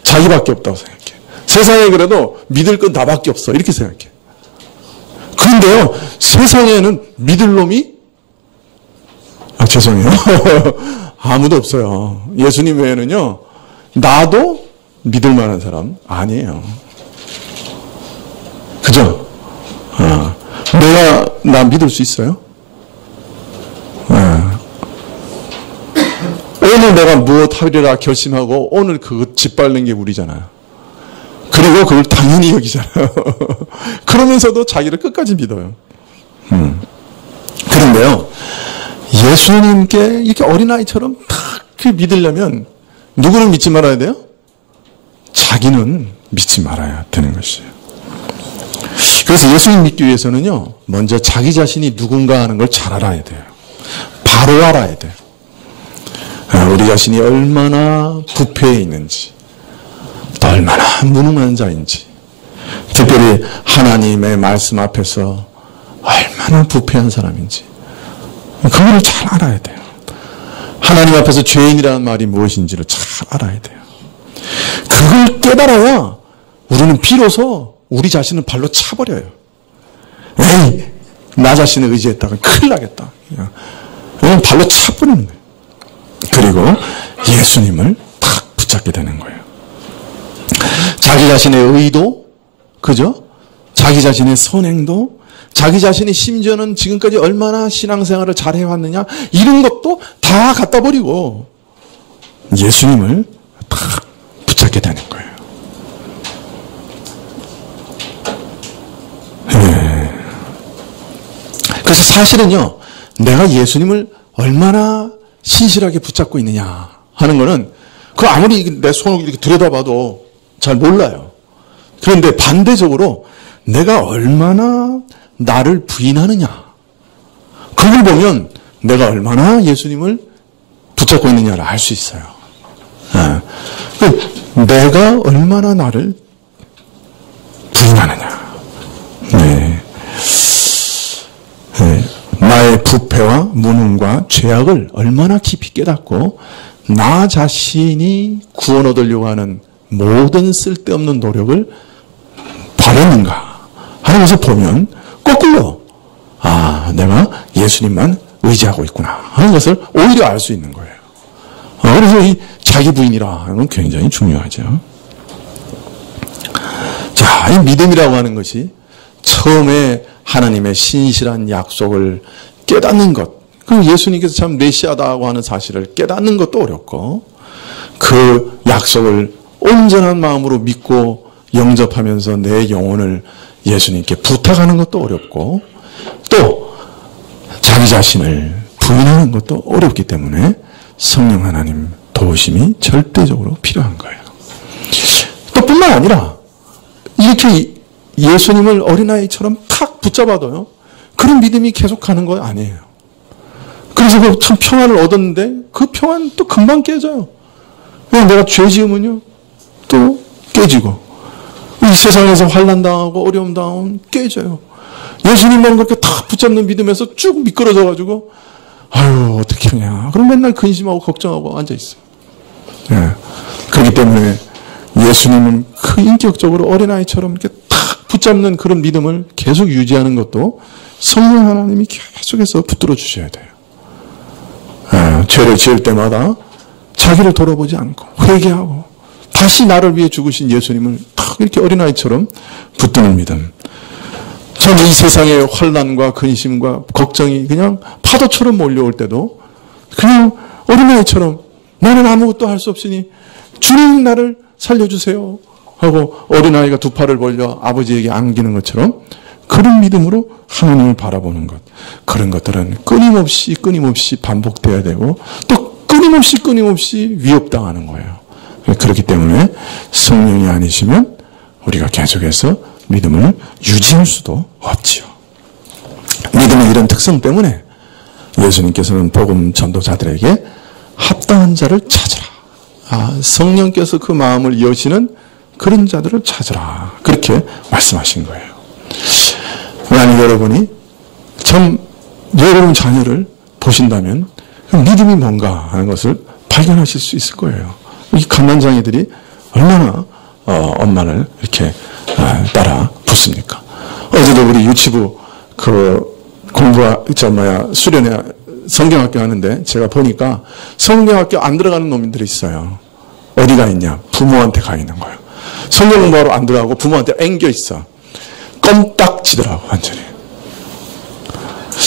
자기밖에 없다고 생각해. 세상에 그래도 믿을 건 나밖에 없어. 이렇게 생각해. 그런데요, 세상에는 믿을 놈이 죄송해요. 아무도 없어요. 예수님 외에는요, 나도 믿을 만한 사람 아니에요. 그죠? 내가 나 믿을 수 있어요? 오늘 내가 무엇 하리라 결심하고 오늘 그거 짓밟는 게 우리잖아요. 그리고 그걸 당연히 여기잖아요. 그러면서도 자기를 끝까지 믿어요. 그런데요, 예수님께 이렇게 어린아이처럼 딱 믿으려면 누구를 믿지 말아야 돼요? 자기는 믿지 말아야 되는 것이에요. 그래서 예수님 믿기 위해서는요, 먼저 자기 자신이 누군가 하는 걸 잘 알아야 돼요. 바로 알아야 돼요. 우리 자신이 얼마나 부패해 있는지, 또 얼마나 무능한 자인지, 특별히 하나님의 말씀 앞에서 얼마나 부패한 사람인지, 그걸 잘 알아야 돼요. 하나님 앞에서 죄인이라는 말이 무엇인지를 잘 알아야 돼요. 그걸 깨달아야 우리는 비로소 우리 자신을 발로 차버려요. 에이, 나 자신을 의지했다가 큰일 나겠다. 그냥 발로 차버리는 거예요. 그리고 예수님을 탁 붙잡게 되는 거예요. 자기 자신의 의도, 그죠? 자기 자신의 선행도, 자기 자신이 심지어는 지금까지 얼마나 신앙생활을 잘 해왔느냐, 이런 것도 다 갖다 버리고 예수님을 탁 붙잡게 되는 거예요. 그래서 사실은요, 내가 예수님을 얼마나 신실하게 붙잡고 있느냐 하는 거는 그 아무리 내 손을 이렇게 들여다봐도 잘 몰라요. 그런데 반대적으로 내가 얼마나 나를 부인하느냐, 그걸 보면 내가 얼마나 예수님을 붙잡고 있느냐를 알 수 있어요. 내가 얼마나 나를 부인하느냐. 나의 부패와 무능과 죄악을 얼마나 깊이 깨닫고 나 자신이 구원 얻으려고 하는 모든 쓸데없는 노력을 버렸는가 하는 것을 보면 거꾸로 내가 예수님만 의지하고 있구나 하는 것을 오히려 알 수 있는 거예요. 그래서 이 자기 부인이라 하는 건 굉장히 중요하죠. 자, 이 믿음이라고 하는 것이 처음에 하나님의 신실한 약속을 깨닫는 것, 그리고 예수님께서 참 메시아다고 하는 사실을 깨닫는 것도 어렵고, 그 약속을 온전한 마음으로 믿고 영접하면서 내 영혼을 예수님께 부탁하는 것도 어렵고, 또 자기 자신을 부인하는 것도 어렵기 때문에 성령 하나님 도우심이 절대적으로 필요한 거예요. 또 뿐만 아니라 이렇게 예수님을 어린아이처럼 탁 붙잡아도요, 그런 믿음이 계속가는 거 아니에요. 그래서 그 참 평안을 얻었는데 그 평안 또 금방 깨져요. 그냥 내가 죄 지으면요, 또 깨지고, 이 세상에서 환난 당하고 어려움 당하면 깨져요. 예수님만 그렇게 탁 붙잡는 믿음에서 쭉 미끄러져가지고, 아유, 어떻게 하냐. 그럼 맨날 근심하고 걱정하고 앉아있어요. 그렇기 때문에 예수님은 그 인격적으로 어린아이처럼 이렇게 탁 붙잡는 그런 믿음을 계속 유지하는 것도 성령 하나님이 계속해서 붙들어 주셔야 돼요. 죄를 지을 때마다 자기를 돌아보지 않고 회개하고 다시 나를 위해 죽으신 예수님을 탁 이렇게 어린아이처럼 붙드는 믿음. 저는 이 세상의 환난과 근심과 걱정이 그냥 파도처럼 몰려올 때도 그냥 어린아이처럼 나는 아무것도 할 수 없으니 주님 나를 살려주세요 하고 어린아이가 두 팔을 벌려 아버지에게 안기는 것처럼 그런 믿음으로 하나님을 바라보는 것, 그런 것들은 끊임없이 반복돼야 되고 또 끊임없이 위협당하는 거예요. 그렇기 때문에 성령이 아니시면 우리가 계속해서 믿음을 유지할 수도 없지요. 믿음의 이런 특성 때문에 예수님께서는 복음 전도자들에게 합당한 자를 찾으라. 성령께서 그 마음을 여시는 그런 자들을 찾으라. 그렇게 말씀하신 거예요. 만약 여러분이 참 여러분 자녀를 보신다면 믿음이 뭔가 하는 것을 발견하실 수 있을 거예요. 이 갓난장이들이 얼마나 엄마를 이렇게 따라 붙습니까? 어제도 우리 유치부 수련회 성경학교 하는데 제가 보니까 성경학교 안 들어가는 놈들이 있어요. 어디 가 있냐? 부모한테 가 있는 거예요. 성경 공부하러 안 들어가고 부모한테 앵겨 있어. 껌딱지더라고, 완전히.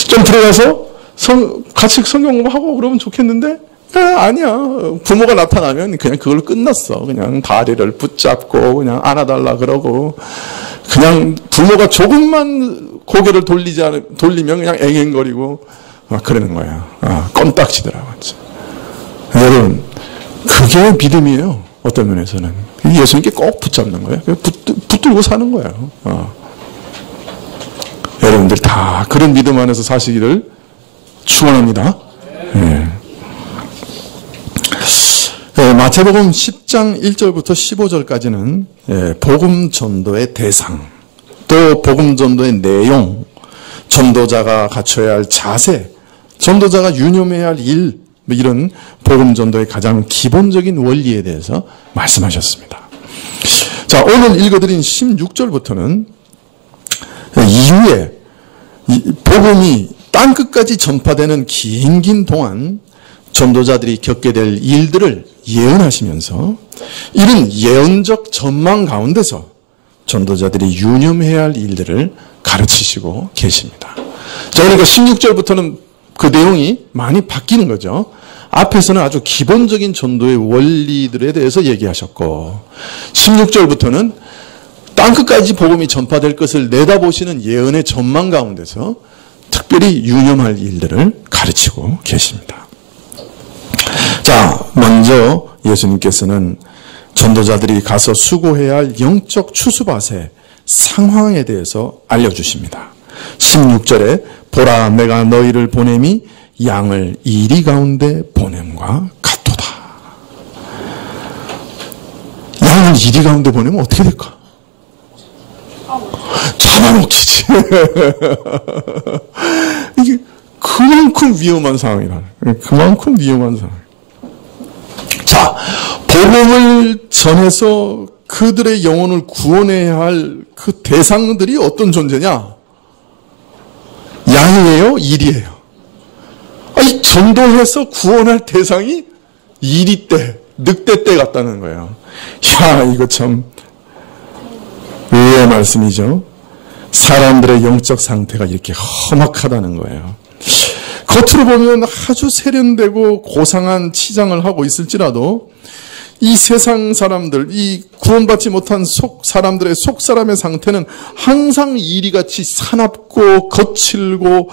좀 들어가서 같이 성경 공부하고 그러면 좋겠는데, 아니야. 부모가 나타나면 그냥 그걸로 끝났어. 그냥 다리를 붙잡고 그냥 안아달라 그러고, 그냥 부모가 조금만 고개를 돌리면 그냥 앵앵거리고 막 그러는 거야. 껌딱지더라고, 완전. 여러분, 그게 믿음이에요. 어떤 면에서는. 예수님께 꼭 붙잡는 거예요. 붙들고 사는 거예요. 여러분들 다 그런 믿음 안에서 사시기를 축원합니다. 예. 마태복음 10장 1절부터 15절까지는 복음 전도의 대상, 또 복음 전도의 내용, 전도자가 갖춰야 할 자세, 전도자가 유념해야 할 일, 이런 복음 전도의 가장 기본적인 원리에 대해서 말씀하셨습니다. 자, 오늘 읽어드린 16절부터는 이후에 복음이 땅끝까지 전파되는 긴 동안 전도자들이 겪게 될 일들을 예언하시면서 이런 예언적 전망 가운데서 전도자들이 유념해야 할 일들을 가르치시고 계십니다. 자, 그러니까 16절부터는 그 내용이 많이 바뀌는 거죠. 앞에서는 아주 기본적인 전도의 원리들에 대해서 얘기하셨고, 16절부터는 땅끝까지 복음이 전파될 것을 내다보시는 예언의 전망 가운데서 특별히 유념할 일들을 가르치고 계십니다. 자, 먼저 예수님께서는 전도자들이 가서 수고해야 할 영적 추수밭의 상황에 대해서 알려주십니다. 16절에 보라, 내가 너희를 보냄이 양을 이리 가운데 보냄과 같도다. 양을 이리 가운데 보내면 어떻게 될까? 잡아먹히지. 이게 그만큼 위험한 상황이라는 거예요. 그만큼 위험한 상황. 자, 복음을 전해서 그들의 영혼을 구원해야 할 그 대상들이 어떤 존재냐? 양이에요? 일이에요? 아니, 전도해서 구원할 대상이 이리 때, 늑대 때 같다는 거예요. 야, 이거 참 의외의 말씀이죠. 사람들의 영적 상태가 이렇게 험악하다는 거예요. 겉으로 보면 아주 세련되고 고상한 치장을 하고 있을지라도 이 세상 사람들, 이 구원받지 못한 사람들의 속사람의 상태는 항상 이리같이 사납고 거칠고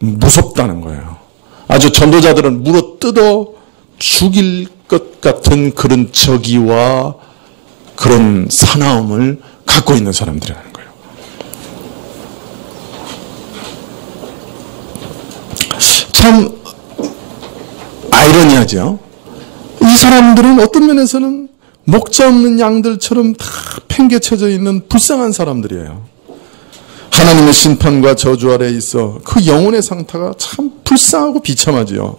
무섭다는 거예요. 아주 전도자들은 물어뜯어 죽일 것 같은 그런 적이와 그런 사나움을 갖고 있는 사람들이라는 거예요. 참 아이러니하죠. 이 사람들은 어떤 면에서는 목자 없는 양들처럼 다 팽개쳐져 있는 불쌍한 사람들이에요. 하나님의 심판과 저주 아래에 있어 그 영혼의 상태가 참 불쌍하고 비참하지요.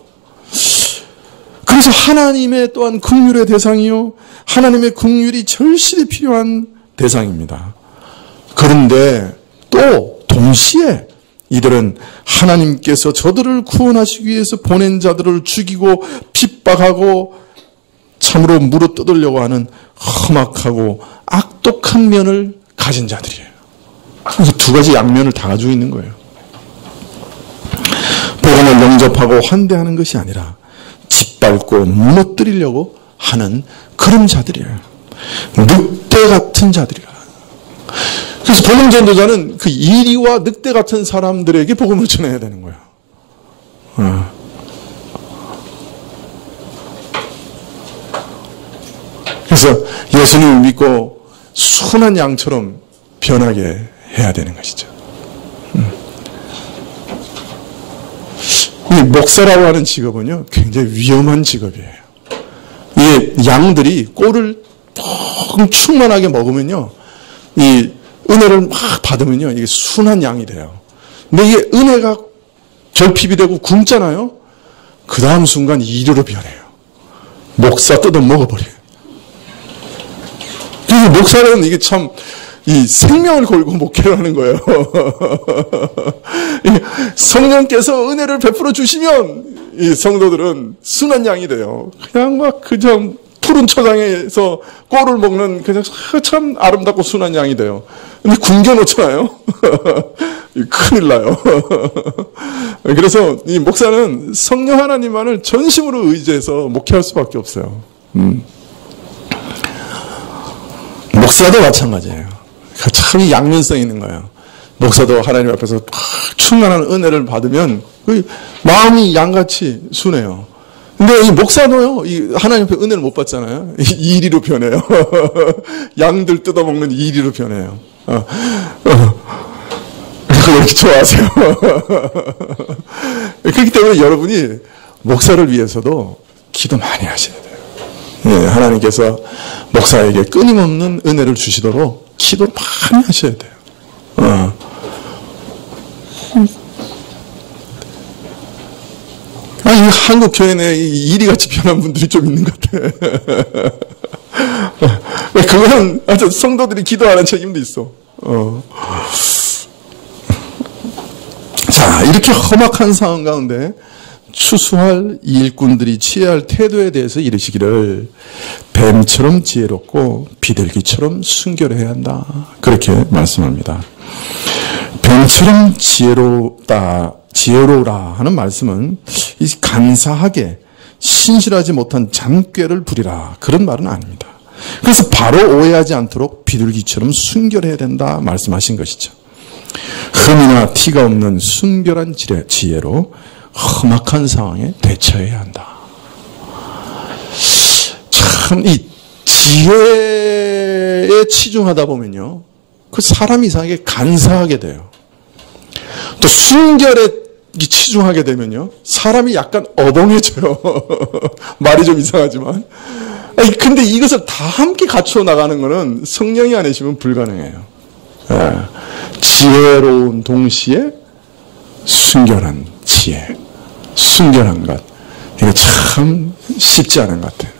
그래서 하나님의 또한 긍휼의 대상이요, 하나님의 긍휼이 절실히 필요한 대상입니다. 그런데 또 동시에 이들은 하나님께서 저들을 구원하시기 위해서 보낸 자들을 죽이고 핍박하고 참으로 물어뜯으려고 하는 험악하고 악독한 면을 가진 자들이에요. 두 가지 양면을 다 가지고 있는 거예요. 복음을 영접하고 환대하는 것이 아니라 짓밟고 무너뜨리려고 하는 그런 자들이에요. 늑대 같은 자들이라. 그래서 복음 전도자는 그 이리와 늑대 같은 사람들에게 복음을 전해야 되는 거예요. 그래서 예수님을 믿고 순한 양처럼 변하게 해야 되는 것이죠. 이 목사라고 하는 직업은요, 굉장히 위험한 직업이에요. 이 양들이 꼴을 충만하게 먹으면요, 이 은혜를 막 받으면요, 이게 순한 양이 돼요. 근데 이게 은혜가 결핍이 되고 굶잖아요. 그 다음 순간 이리로 변해요. 목사 뜯어 먹어버려요. 그래서 목사는 이게 참 이 생명을 걸고 목회를 하는 거예요. 성령께서 은혜를 베풀어 주시면 이 성도들은 순한 양이 돼요. 그냥 막 그냥 푸른 초장에서 꼴을 먹는 그냥 참 아름답고 순한 양이 돼요. 근데 굶겨놓잖아요. 큰일 나요. 그래서 이 목사는 성령 하나님만을 전심으로 의지해서 목회할 수밖에 없어요. 목사도 마찬가지예요. 참 이 양면성이 있는 거예요. 목사도 하나님 앞에서 충만한 은혜를 받으면 마음이 양같이 순해요. 근데 이 목사도요, 이 하나님 앞에 은혜를 못 받잖아요. 이리로 변해요. 양들 뜯어먹는 이리로 변해요. 그걸 이렇게 좋아하세요. 그렇기 때문에 여러분이 목사를 위해서도 기도 많이 하셔야 돼요. 예, 하나님께서 목사에게 끊임없는 은혜를 주시도록 기도 많이 하셔야 돼요. 아니, 한국 교회 내에 이리같이 변한 분들이 좀 있는 것 같아. 그거는 성도들이 기도하는 책임도 있어. 자, 이렇게 험악한 상황 가운데 추수할 일꾼들이 취해야 할 태도에 대해서 이르시기를 뱀처럼 지혜롭고 비둘기처럼 순결해야 한다. 그렇게 말씀합니다. 뱀처럼 지혜로우라 하는 말씀은 간사하게 신실하지 못한 잔꾀를 부리라 그런 말은 아닙니다. 그래서 바로 오해하지 않도록 비둘기처럼 순결해야 된다 말씀하신 것이죠. 흠이나 티가 없는 순결한 지혜로 험악한 상황에 대처해야 한다. 참 이 지혜에 치중하다 보면요, 그 사람이 이상하게 간사하게 돼요. 또 순결에 치중하게 되면요, 사람이 약간 어벙해져요. 말이 좀 이상하지만. 근데 이것을 다 함께 갖추어 나가는 것은 성령이 아니시면 불가능해요. 지혜로운 동시에 순결한 지혜, 순결한 것. 이거 참 쉽지 않은 것 같아요.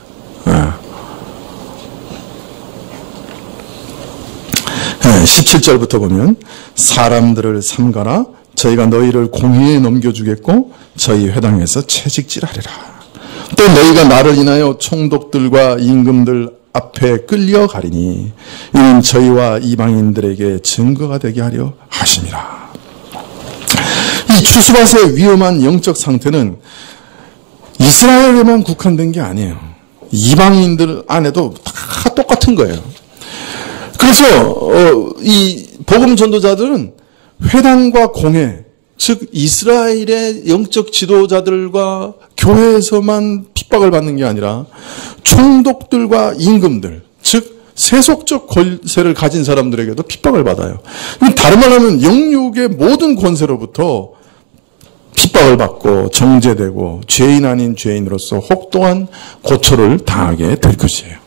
17절부터 보면 사람들을 삼가라. 저희가 너희를 공의에 넘겨주겠고 저희 회당에서 채찍질하리라. 또 너희가 나를 인하여 총독들과 임금들 앞에 끌려가리니 이는 저희와 이방인들에게 증거가 되게 하려 하심이라. 이 추수밭의 위험한 영적 상태는 이스라엘에만 국한된 게 아니에요. 이방인들 안에도 다 똑같은 거예요. 그래서 이 복음 전도자들은 회당과 공회, 즉 이스라엘의 영적 지도자들과 교회에서만 핍박을 받는 게 아니라 총독들과 임금들, 즉 세속적 권세를 가진 사람들에게도 핍박을 받아요. 다른 말로 하면 영육의 모든 권세로부터 핍박을 받고 정죄되고 죄인 아닌 죄인으로서 혹독한 고초를 당하게 될 것이에요.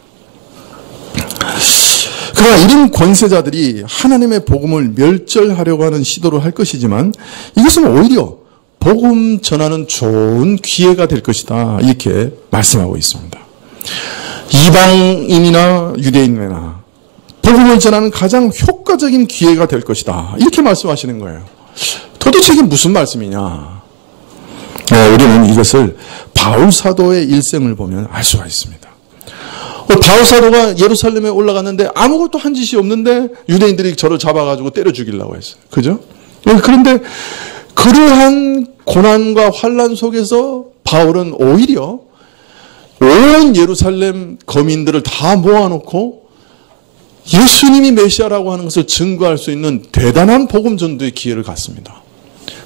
그러나 이런 권세자들이 하나님의 복음을 멸절하려고 하는 시도를 할 것이지만 이것은 오히려 복음 전하는 좋은 기회가 될 것이다. 이렇게 말씀하고 있습니다. 이방인이나 유대인이나 복음을 전하는 가장 효과적인 기회가 될 것이다. 이렇게 말씀하시는 거예요. 도대체 이게 무슨 말씀이냐? 우리는 이것을 바울 사도의 일생을 보면 알 수가 있습니다. 바울 사도가 예루살렘에 올라갔는데 아무것도 한 짓이 없는데 유대인들이 저를 잡아가지고 때려 죽이려고 했어요. 그죠? 그런데 그러한 고난과 환난 속에서 바울은 오히려 온 예루살렘 거민들을 다 모아놓고 예수님이 메시아라고 하는 것을 증거할 수 있는 대단한 복음 전도의 기회를 갖습니다.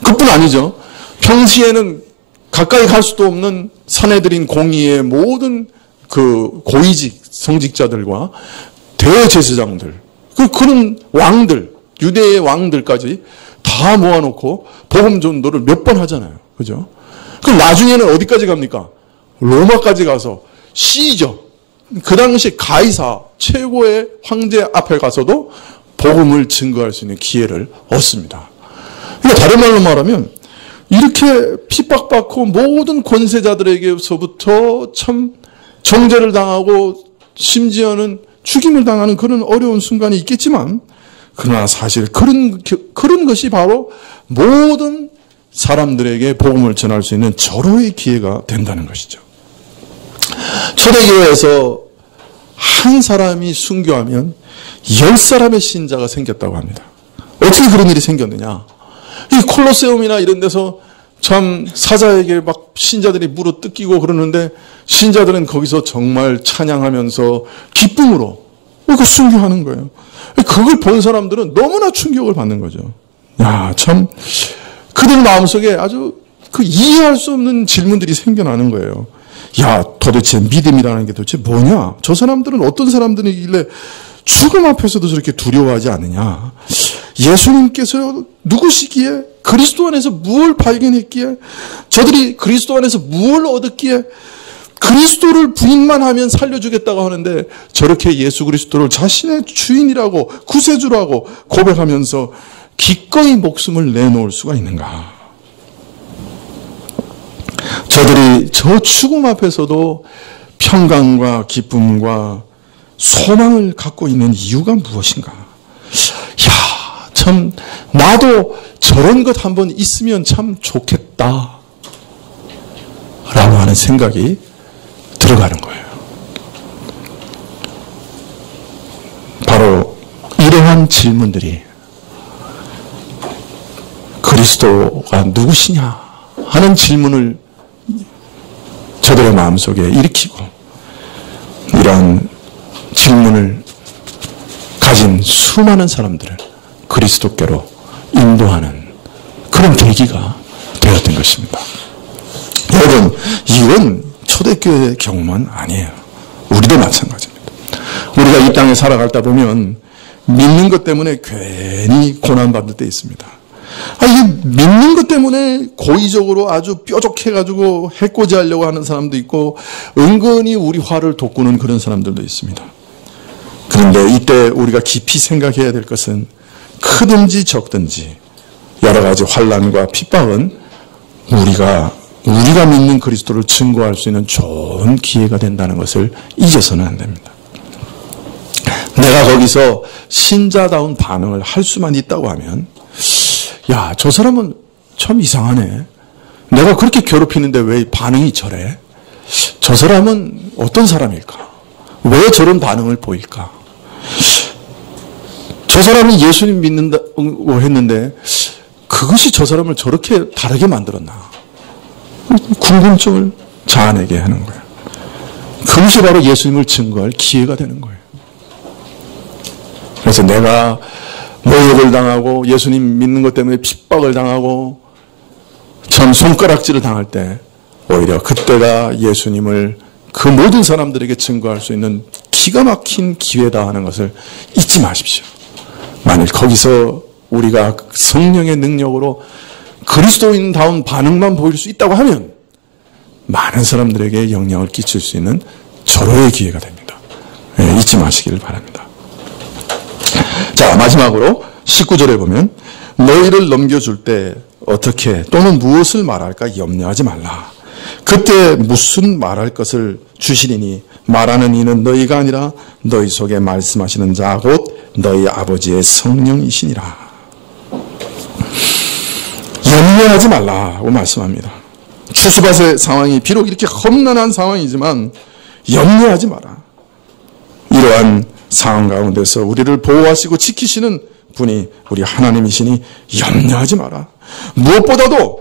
그뿐 아니죠. 평시에는 가까이 갈 수도 없는 사내들인 공의의 모든 그 고위직 성직자들과 대제사장들, 그런 왕들, 유대의 왕들까지 다 모아놓고 복음 전도를 몇 번 하잖아요. 그죠? 그럼 나중에는 어디까지 갑니까? 로마까지 가서 시저, 그 당시 가이사 최고의 황제 앞에 가서도 복음을 증거할 수 있는 기회를 얻습니다. 그러니까 다른 말로 말하면 이렇게 핍박받고 모든 권세자들에게서부터 참 정죄를 당하고 심지어는 죽임을 당하는 그런 어려운 순간이 있겠지만, 그러나 사실 그런 것이 바로 모든 사람들에게 복음을 전할 수 있는 절호의 기회가 된다는 것이죠. 초대교회에서 한 사람이 순교하면 10사람의 신자가 생겼다고 합니다. 어떻게 그런 일이 생겼느냐? 이 콜로세움이나 이런 데서 참 사자에게 막 신자들이 물어 뜯기고 그러는데 신자들은 거기서 정말 찬양하면서 기쁨으로 그 순교하는 거예요. 그걸 본 사람들은 너무나 충격을 받는 거죠. 야, 참 그들 마음속에 아주 그 이해할 수 없는 질문들이 생겨나는 거예요. 야, 도대체 믿음이라는 게 도대체 뭐냐? 저 사람들은 어떤 사람들이길래 죽음 앞에서도 저렇게 두려워하지 않느냐? 예수님께서 누구시기에? 그리스도 안에서 무엇을 발견했기에? 저들이 그리스도 안에서 무엇을 얻었기에? 그리스도를 부인만 하면 살려주겠다고 하는데 저렇게 예수 그리스도를 자신의 주인이라고 구세주라고 고백하면서 기꺼이 목숨을 내놓을 수가 있는가? 저들이 저 죽음 앞에서도 평강과 기쁨과 소망을 갖고 있는 이유가 무엇인가? 야, 참 나도 저런 것 한번 있으면 참 좋겠다 라고 하는 생각이 들어가는 거예요. 바로 이러한 질문들이 그리스도가 누구시냐 하는 질문을 저들의 마음속에 일으키고 이러한 질문을 가진 수많은 사람들을 그리스도께로 인도하는 그런 계기가 되었던 것입니다. 여러분, 이건 초대교회의 경우만 아니에요. 우리도 마찬가지입니다. 우리가 이 땅에 살아가다 보면 믿는 것 때문에 괜히 고난받을 때 있습니다. 이게 믿는 것 때문에 고의적으로 아주 뾰족해가지고 해코지하려고 하는 사람도 있고 은근히 우리 화를 돋구는 그런 사람들도 있습니다. 그런데 이때 우리가 깊이 생각해야 될 것은 크든지 적든지 여러 가지 환난과 핍박은 우리가 믿는 그리스도를 증거할 수 있는 좋은 기회가 된다는 것을 잊어서는 안 됩니다. 내가 거기서 신자다운 반응을 할 수만 있다고 하면 야, 저 사람은 참 이상하네. 내가 그렇게 괴롭히는데 왜 반응이 저래? 저 사람은 어떤 사람일까? 왜 저런 반응을 보일까? 저 사람이 예수님 믿는다고 했는데 그것이 저 사람을 저렇게 다르게 만들었나? 궁금증을 자아내게 하는 거예요. 그것이 바로 예수님을 증거할 기회가 되는 거예요. 그래서 내가 모욕을 당하고 예수님 믿는 것 때문에 핍박을 당하고 참 손가락질을 당할 때 오히려 그때가 예수님을 그 모든 사람들에게 증거할 수 있는 기가 막힌 기회다 하는 것을 잊지 마십시오. 만일 거기서 우리가 성령의 능력으로 그리스도인다운 반응만 보일 수 있다고 하면 많은 사람들에게 영향을 끼칠 수 있는 절호의 기회가 됩니다. 잊지 마시기를 바랍니다. 자, 마지막으로 19절에 보면 너희를 넘겨줄 때 어떻게 또는 무엇을 말할까 염려하지 말라. 그때 무슨 말할 것을 주시리니 말하는 이는 너희가 아니라 너희 속에 말씀하시는 자 곧 너희 아버지의 성령이시니라. 염려하지 말라고 말씀합니다. 추수밭의 상황이 비록 이렇게 험난한 상황이지만 염려하지 마라. 이러한 상황 가운데서 우리를 보호하시고 지키시는 분이 우리 하나님이시니 염려하지 마라. 무엇보다도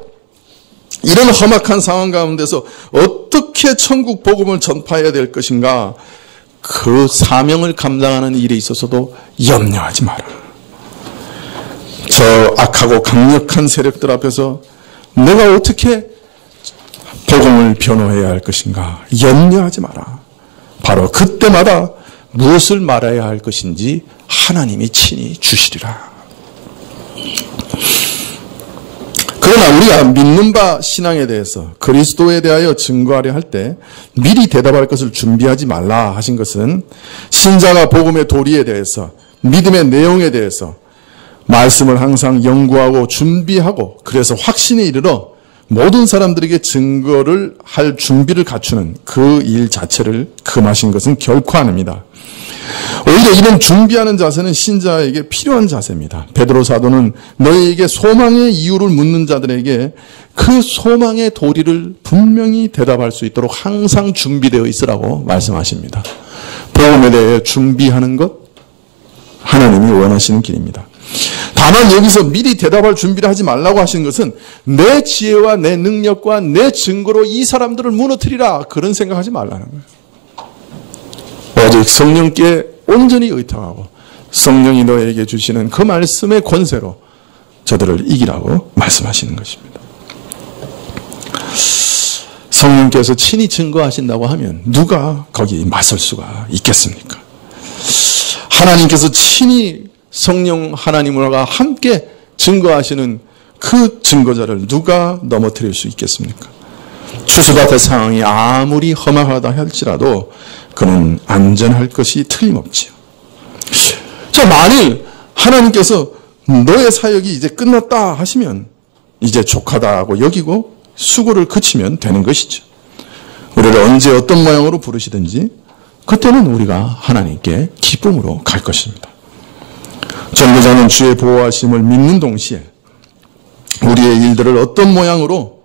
이런 험악한 상황 가운데서 어떻게 천국 복음을 전파해야 될 것인가, 그 사명을 감당하는 일에 있어서도 염려하지 마라. 저 악하고 강력한 세력들 앞에서 내가 어떻게 복음을 변호해야 할 것인가 염려하지 마라. 바로 그때마다 무엇을 말해야 할 것인지 하나님이 친히 주시리라. 그러나 우리가 믿는 바 신앙에 대해서 그리스도에 대하여 증거하려 할 때 미리 대답할 것을 준비하지 말라 하신 것은 신자가 복음의 도리에 대해서 믿음의 내용에 대해서 말씀을 항상 연구하고 준비하고 그래서 확신에 이르러 모든 사람들에게 증거를 할 준비를 갖추는 그 일 자체를 금하신 것은 결코 아닙니다. 오히려 이런 준비하는 자세는 신자에게 필요한 자세입니다. 베드로 사도는 너희에게 소망의 이유를 묻는 자들에게 그 소망의 도리를 분명히 대답할 수 있도록 항상 준비되어 있으라고 말씀하십니다. 복음에 대해 준비하는 것, 하나님이 원하시는 길입니다. 다만 여기서 미리 대답할 준비를 하지 말라고 하시는 것은 내 지혜와 내 능력과 내 증거로 이 사람들을 무너뜨리라, 그런 생각하지 말라는 거예요. 오직 성령께 온전히 의탁하고 성령이 너에게 주시는 그 말씀의 권세로 저들을 이기라고 말씀하시는 것입니다. 성령께서 친히 증거하신다고 하면 누가 거기 맞설 수가 있겠습니까? 하나님께서 친히 성령 하나님과 함께 증거하시는 그 증거자를 누가 넘어뜨릴 수 있겠습니까? 추수밭의 상황이 아무리 험악하다 할지라도 그는 안전할 것이 틀림없지요. 자, 만일 하나님께서 너의 사역이 이제 끝났다 하시면 이제 족하다고 여기고 수고를 그치면 되는 것이죠. 우리를 언제 어떤 모양으로 부르시든지 그때는 우리가 하나님께 기쁨으로 갈 것입니다. 전도자는 주의 보호하심을 믿는 동시에 우리의 일들을 어떤 모양으로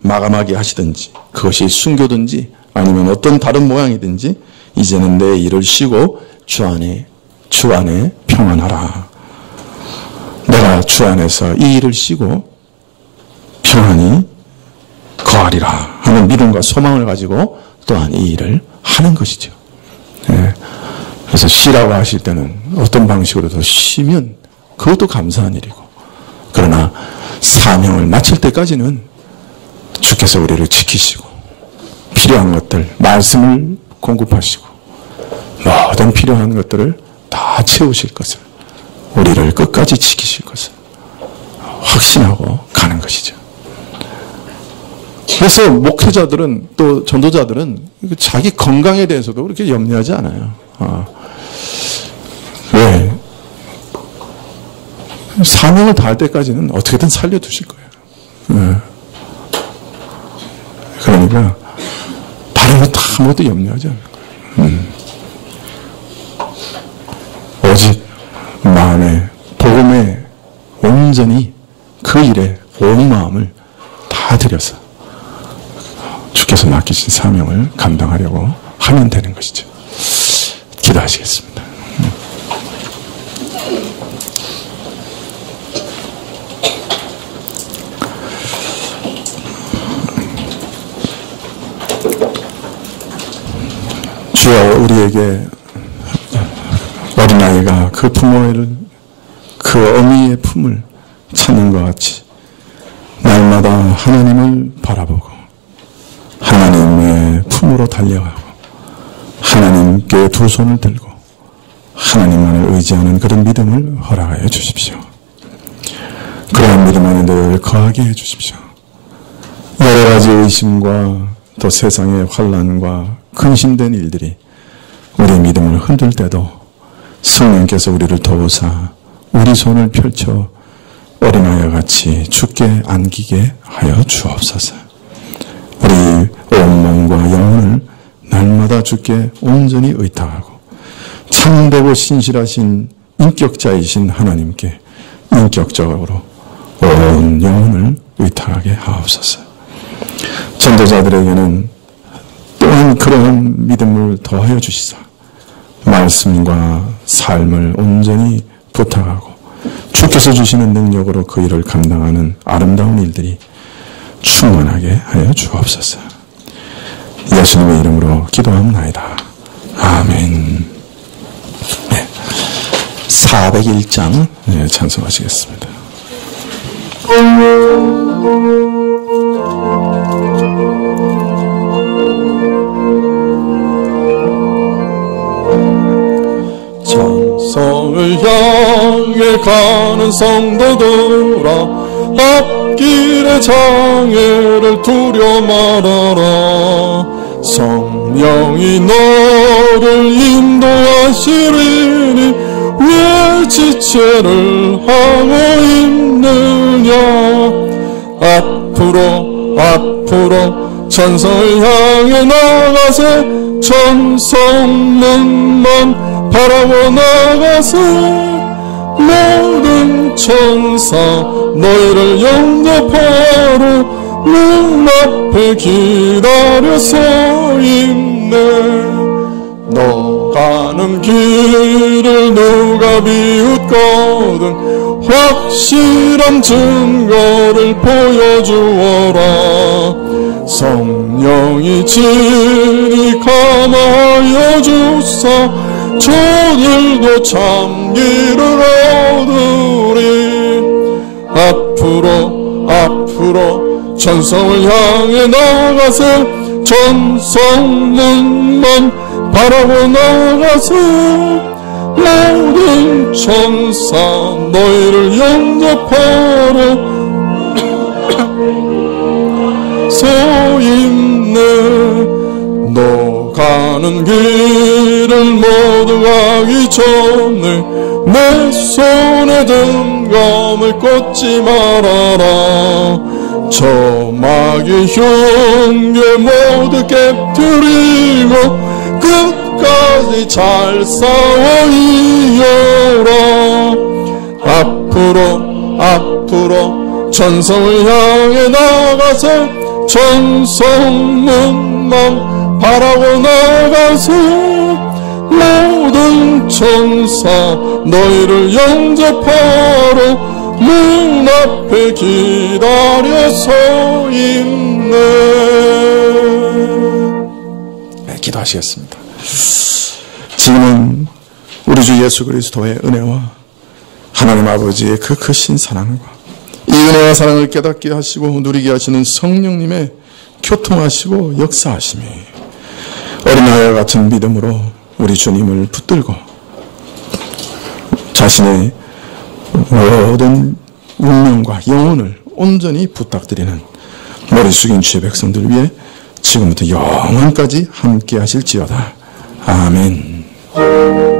마감하게 하시든지, 그것이 순교든지 아니면 어떤 다른 모양이든지 이제는 내 일을 쉬고 주 안에 평안하라. 내가 주 안에서 이 일을 쉬고 평안히 거하리라 하는 믿음과 소망을 가지고 또한 이 일을 하는 것이죠. 네. 그래서 쉬라고 하실 때는 어떤 방식으로도 쉬면 그것도 감사한 일이고, 그러나 사명을 마칠 때까지는 주께서 우리를 지키시고 필요한 것들, 말씀을 공급하시고 모든 필요한 것들을 다 채우실 것을, 우리를 끝까지 지키실 것을 확신하고 가는 것이죠. 그래서 목회자들은, 또 전도자들은 자기 건강에 대해서도 그렇게 염려하지 않아요. 왜? 사명을 다할 때까지는 어떻게든 살려두실 거예요. 그러니까 다른 것 아무것도 염려하지 않는 거예요. 오직 마음에, 복음에 온전히 그 일에 온 마음을 다 들여서 주께서 맡기신 사명을 감당하려고 하면 되는 것이죠. 기도하시겠습니다. 주여, 우리에게 어린아이가 그 부모를, 그 어미의 품을 찾는 것 같이 날마다 하나님을 바라보고 하나님의 품으로 달려가고 하나님께 두 손을 들고 하나님만을 의지하는 그런 믿음을 허락하여 주십시오. 그러한 믿음 안에 늘 거하게 해 주십시오. 여러 가지 의심과 또 세상의 환난과 근심된 일들이 우리 믿음을 흔들 때도 성령께서 우리를 도우사 우리 손을 펼쳐 어린아이와 같이 주께 안기게 하여 주옵소서. 우리 온몸과 영혼을 날마다 주께 온전히 의탁하고 참되고 신실하신 인격자이신 하나님께 인격적으로 온 영혼을 의탁하게 하옵소서. 전도자들에게는 또한 그러한 믿음을 더하여 주시사 말씀과 삶을 온전히 부탁하고 주께서 주시는 능력으로 그 일을 감당하는 아름다운 일들이 충만하게 하여 주옵소서. 예수님의 이름으로 기도합나이다. 아멘. 네. 401장 찬송하시겠습니다. 천성을 향해 가는 성도들아, 앞길의 장애를 두려 말아라. 성령이 너를 인도하시리니 왜 지체를 하고 있느냐. 앞으로 천성을 향해 나가세. 천성문만 바라보 나가세 모든 천사 너희를 영접하러 문 앞에 기다려 서 있네. 너 가는 길을 누가 비웃거든 확실한 증거를 보여주어라. 성령이 진히 감하여 주사 저들도 참기를 얻으리. 앞으로 천성을 향해 나가세 천성문만 바라보 나가세 모든 천사 너희를 영접하러 서 있네. 너 가는 길을 모두 가기 전에 내 손에 든 검을 꽂지 말아라. 저 마귀 흉계 모두 깨뜨리고 끝까지 잘 싸워 이겨라. 앞으로 천성을 향해 나가세 천성문만 바라보 나가세 모든 천사 너희를 영접하러 문 앞에 기다려 서 있네. 네, 기도하시겠습니다. 지금은 우리 주 예수 그리스도의 은혜와 하나님 아버지의 그 크신 사랑과 이 은혜와 사랑을 깨닫게 하시고 누리게 하시는 성령님의 교통하시고 역사하심이 어린아이와 같은 믿음으로 우리 주님을 붙들고 자신의 모든 운명과 영혼을 온전히 부탁드리는 머리 숙인 주의 백성들 위해 지금부터 영원까지 함께 하실지어다. 아멘.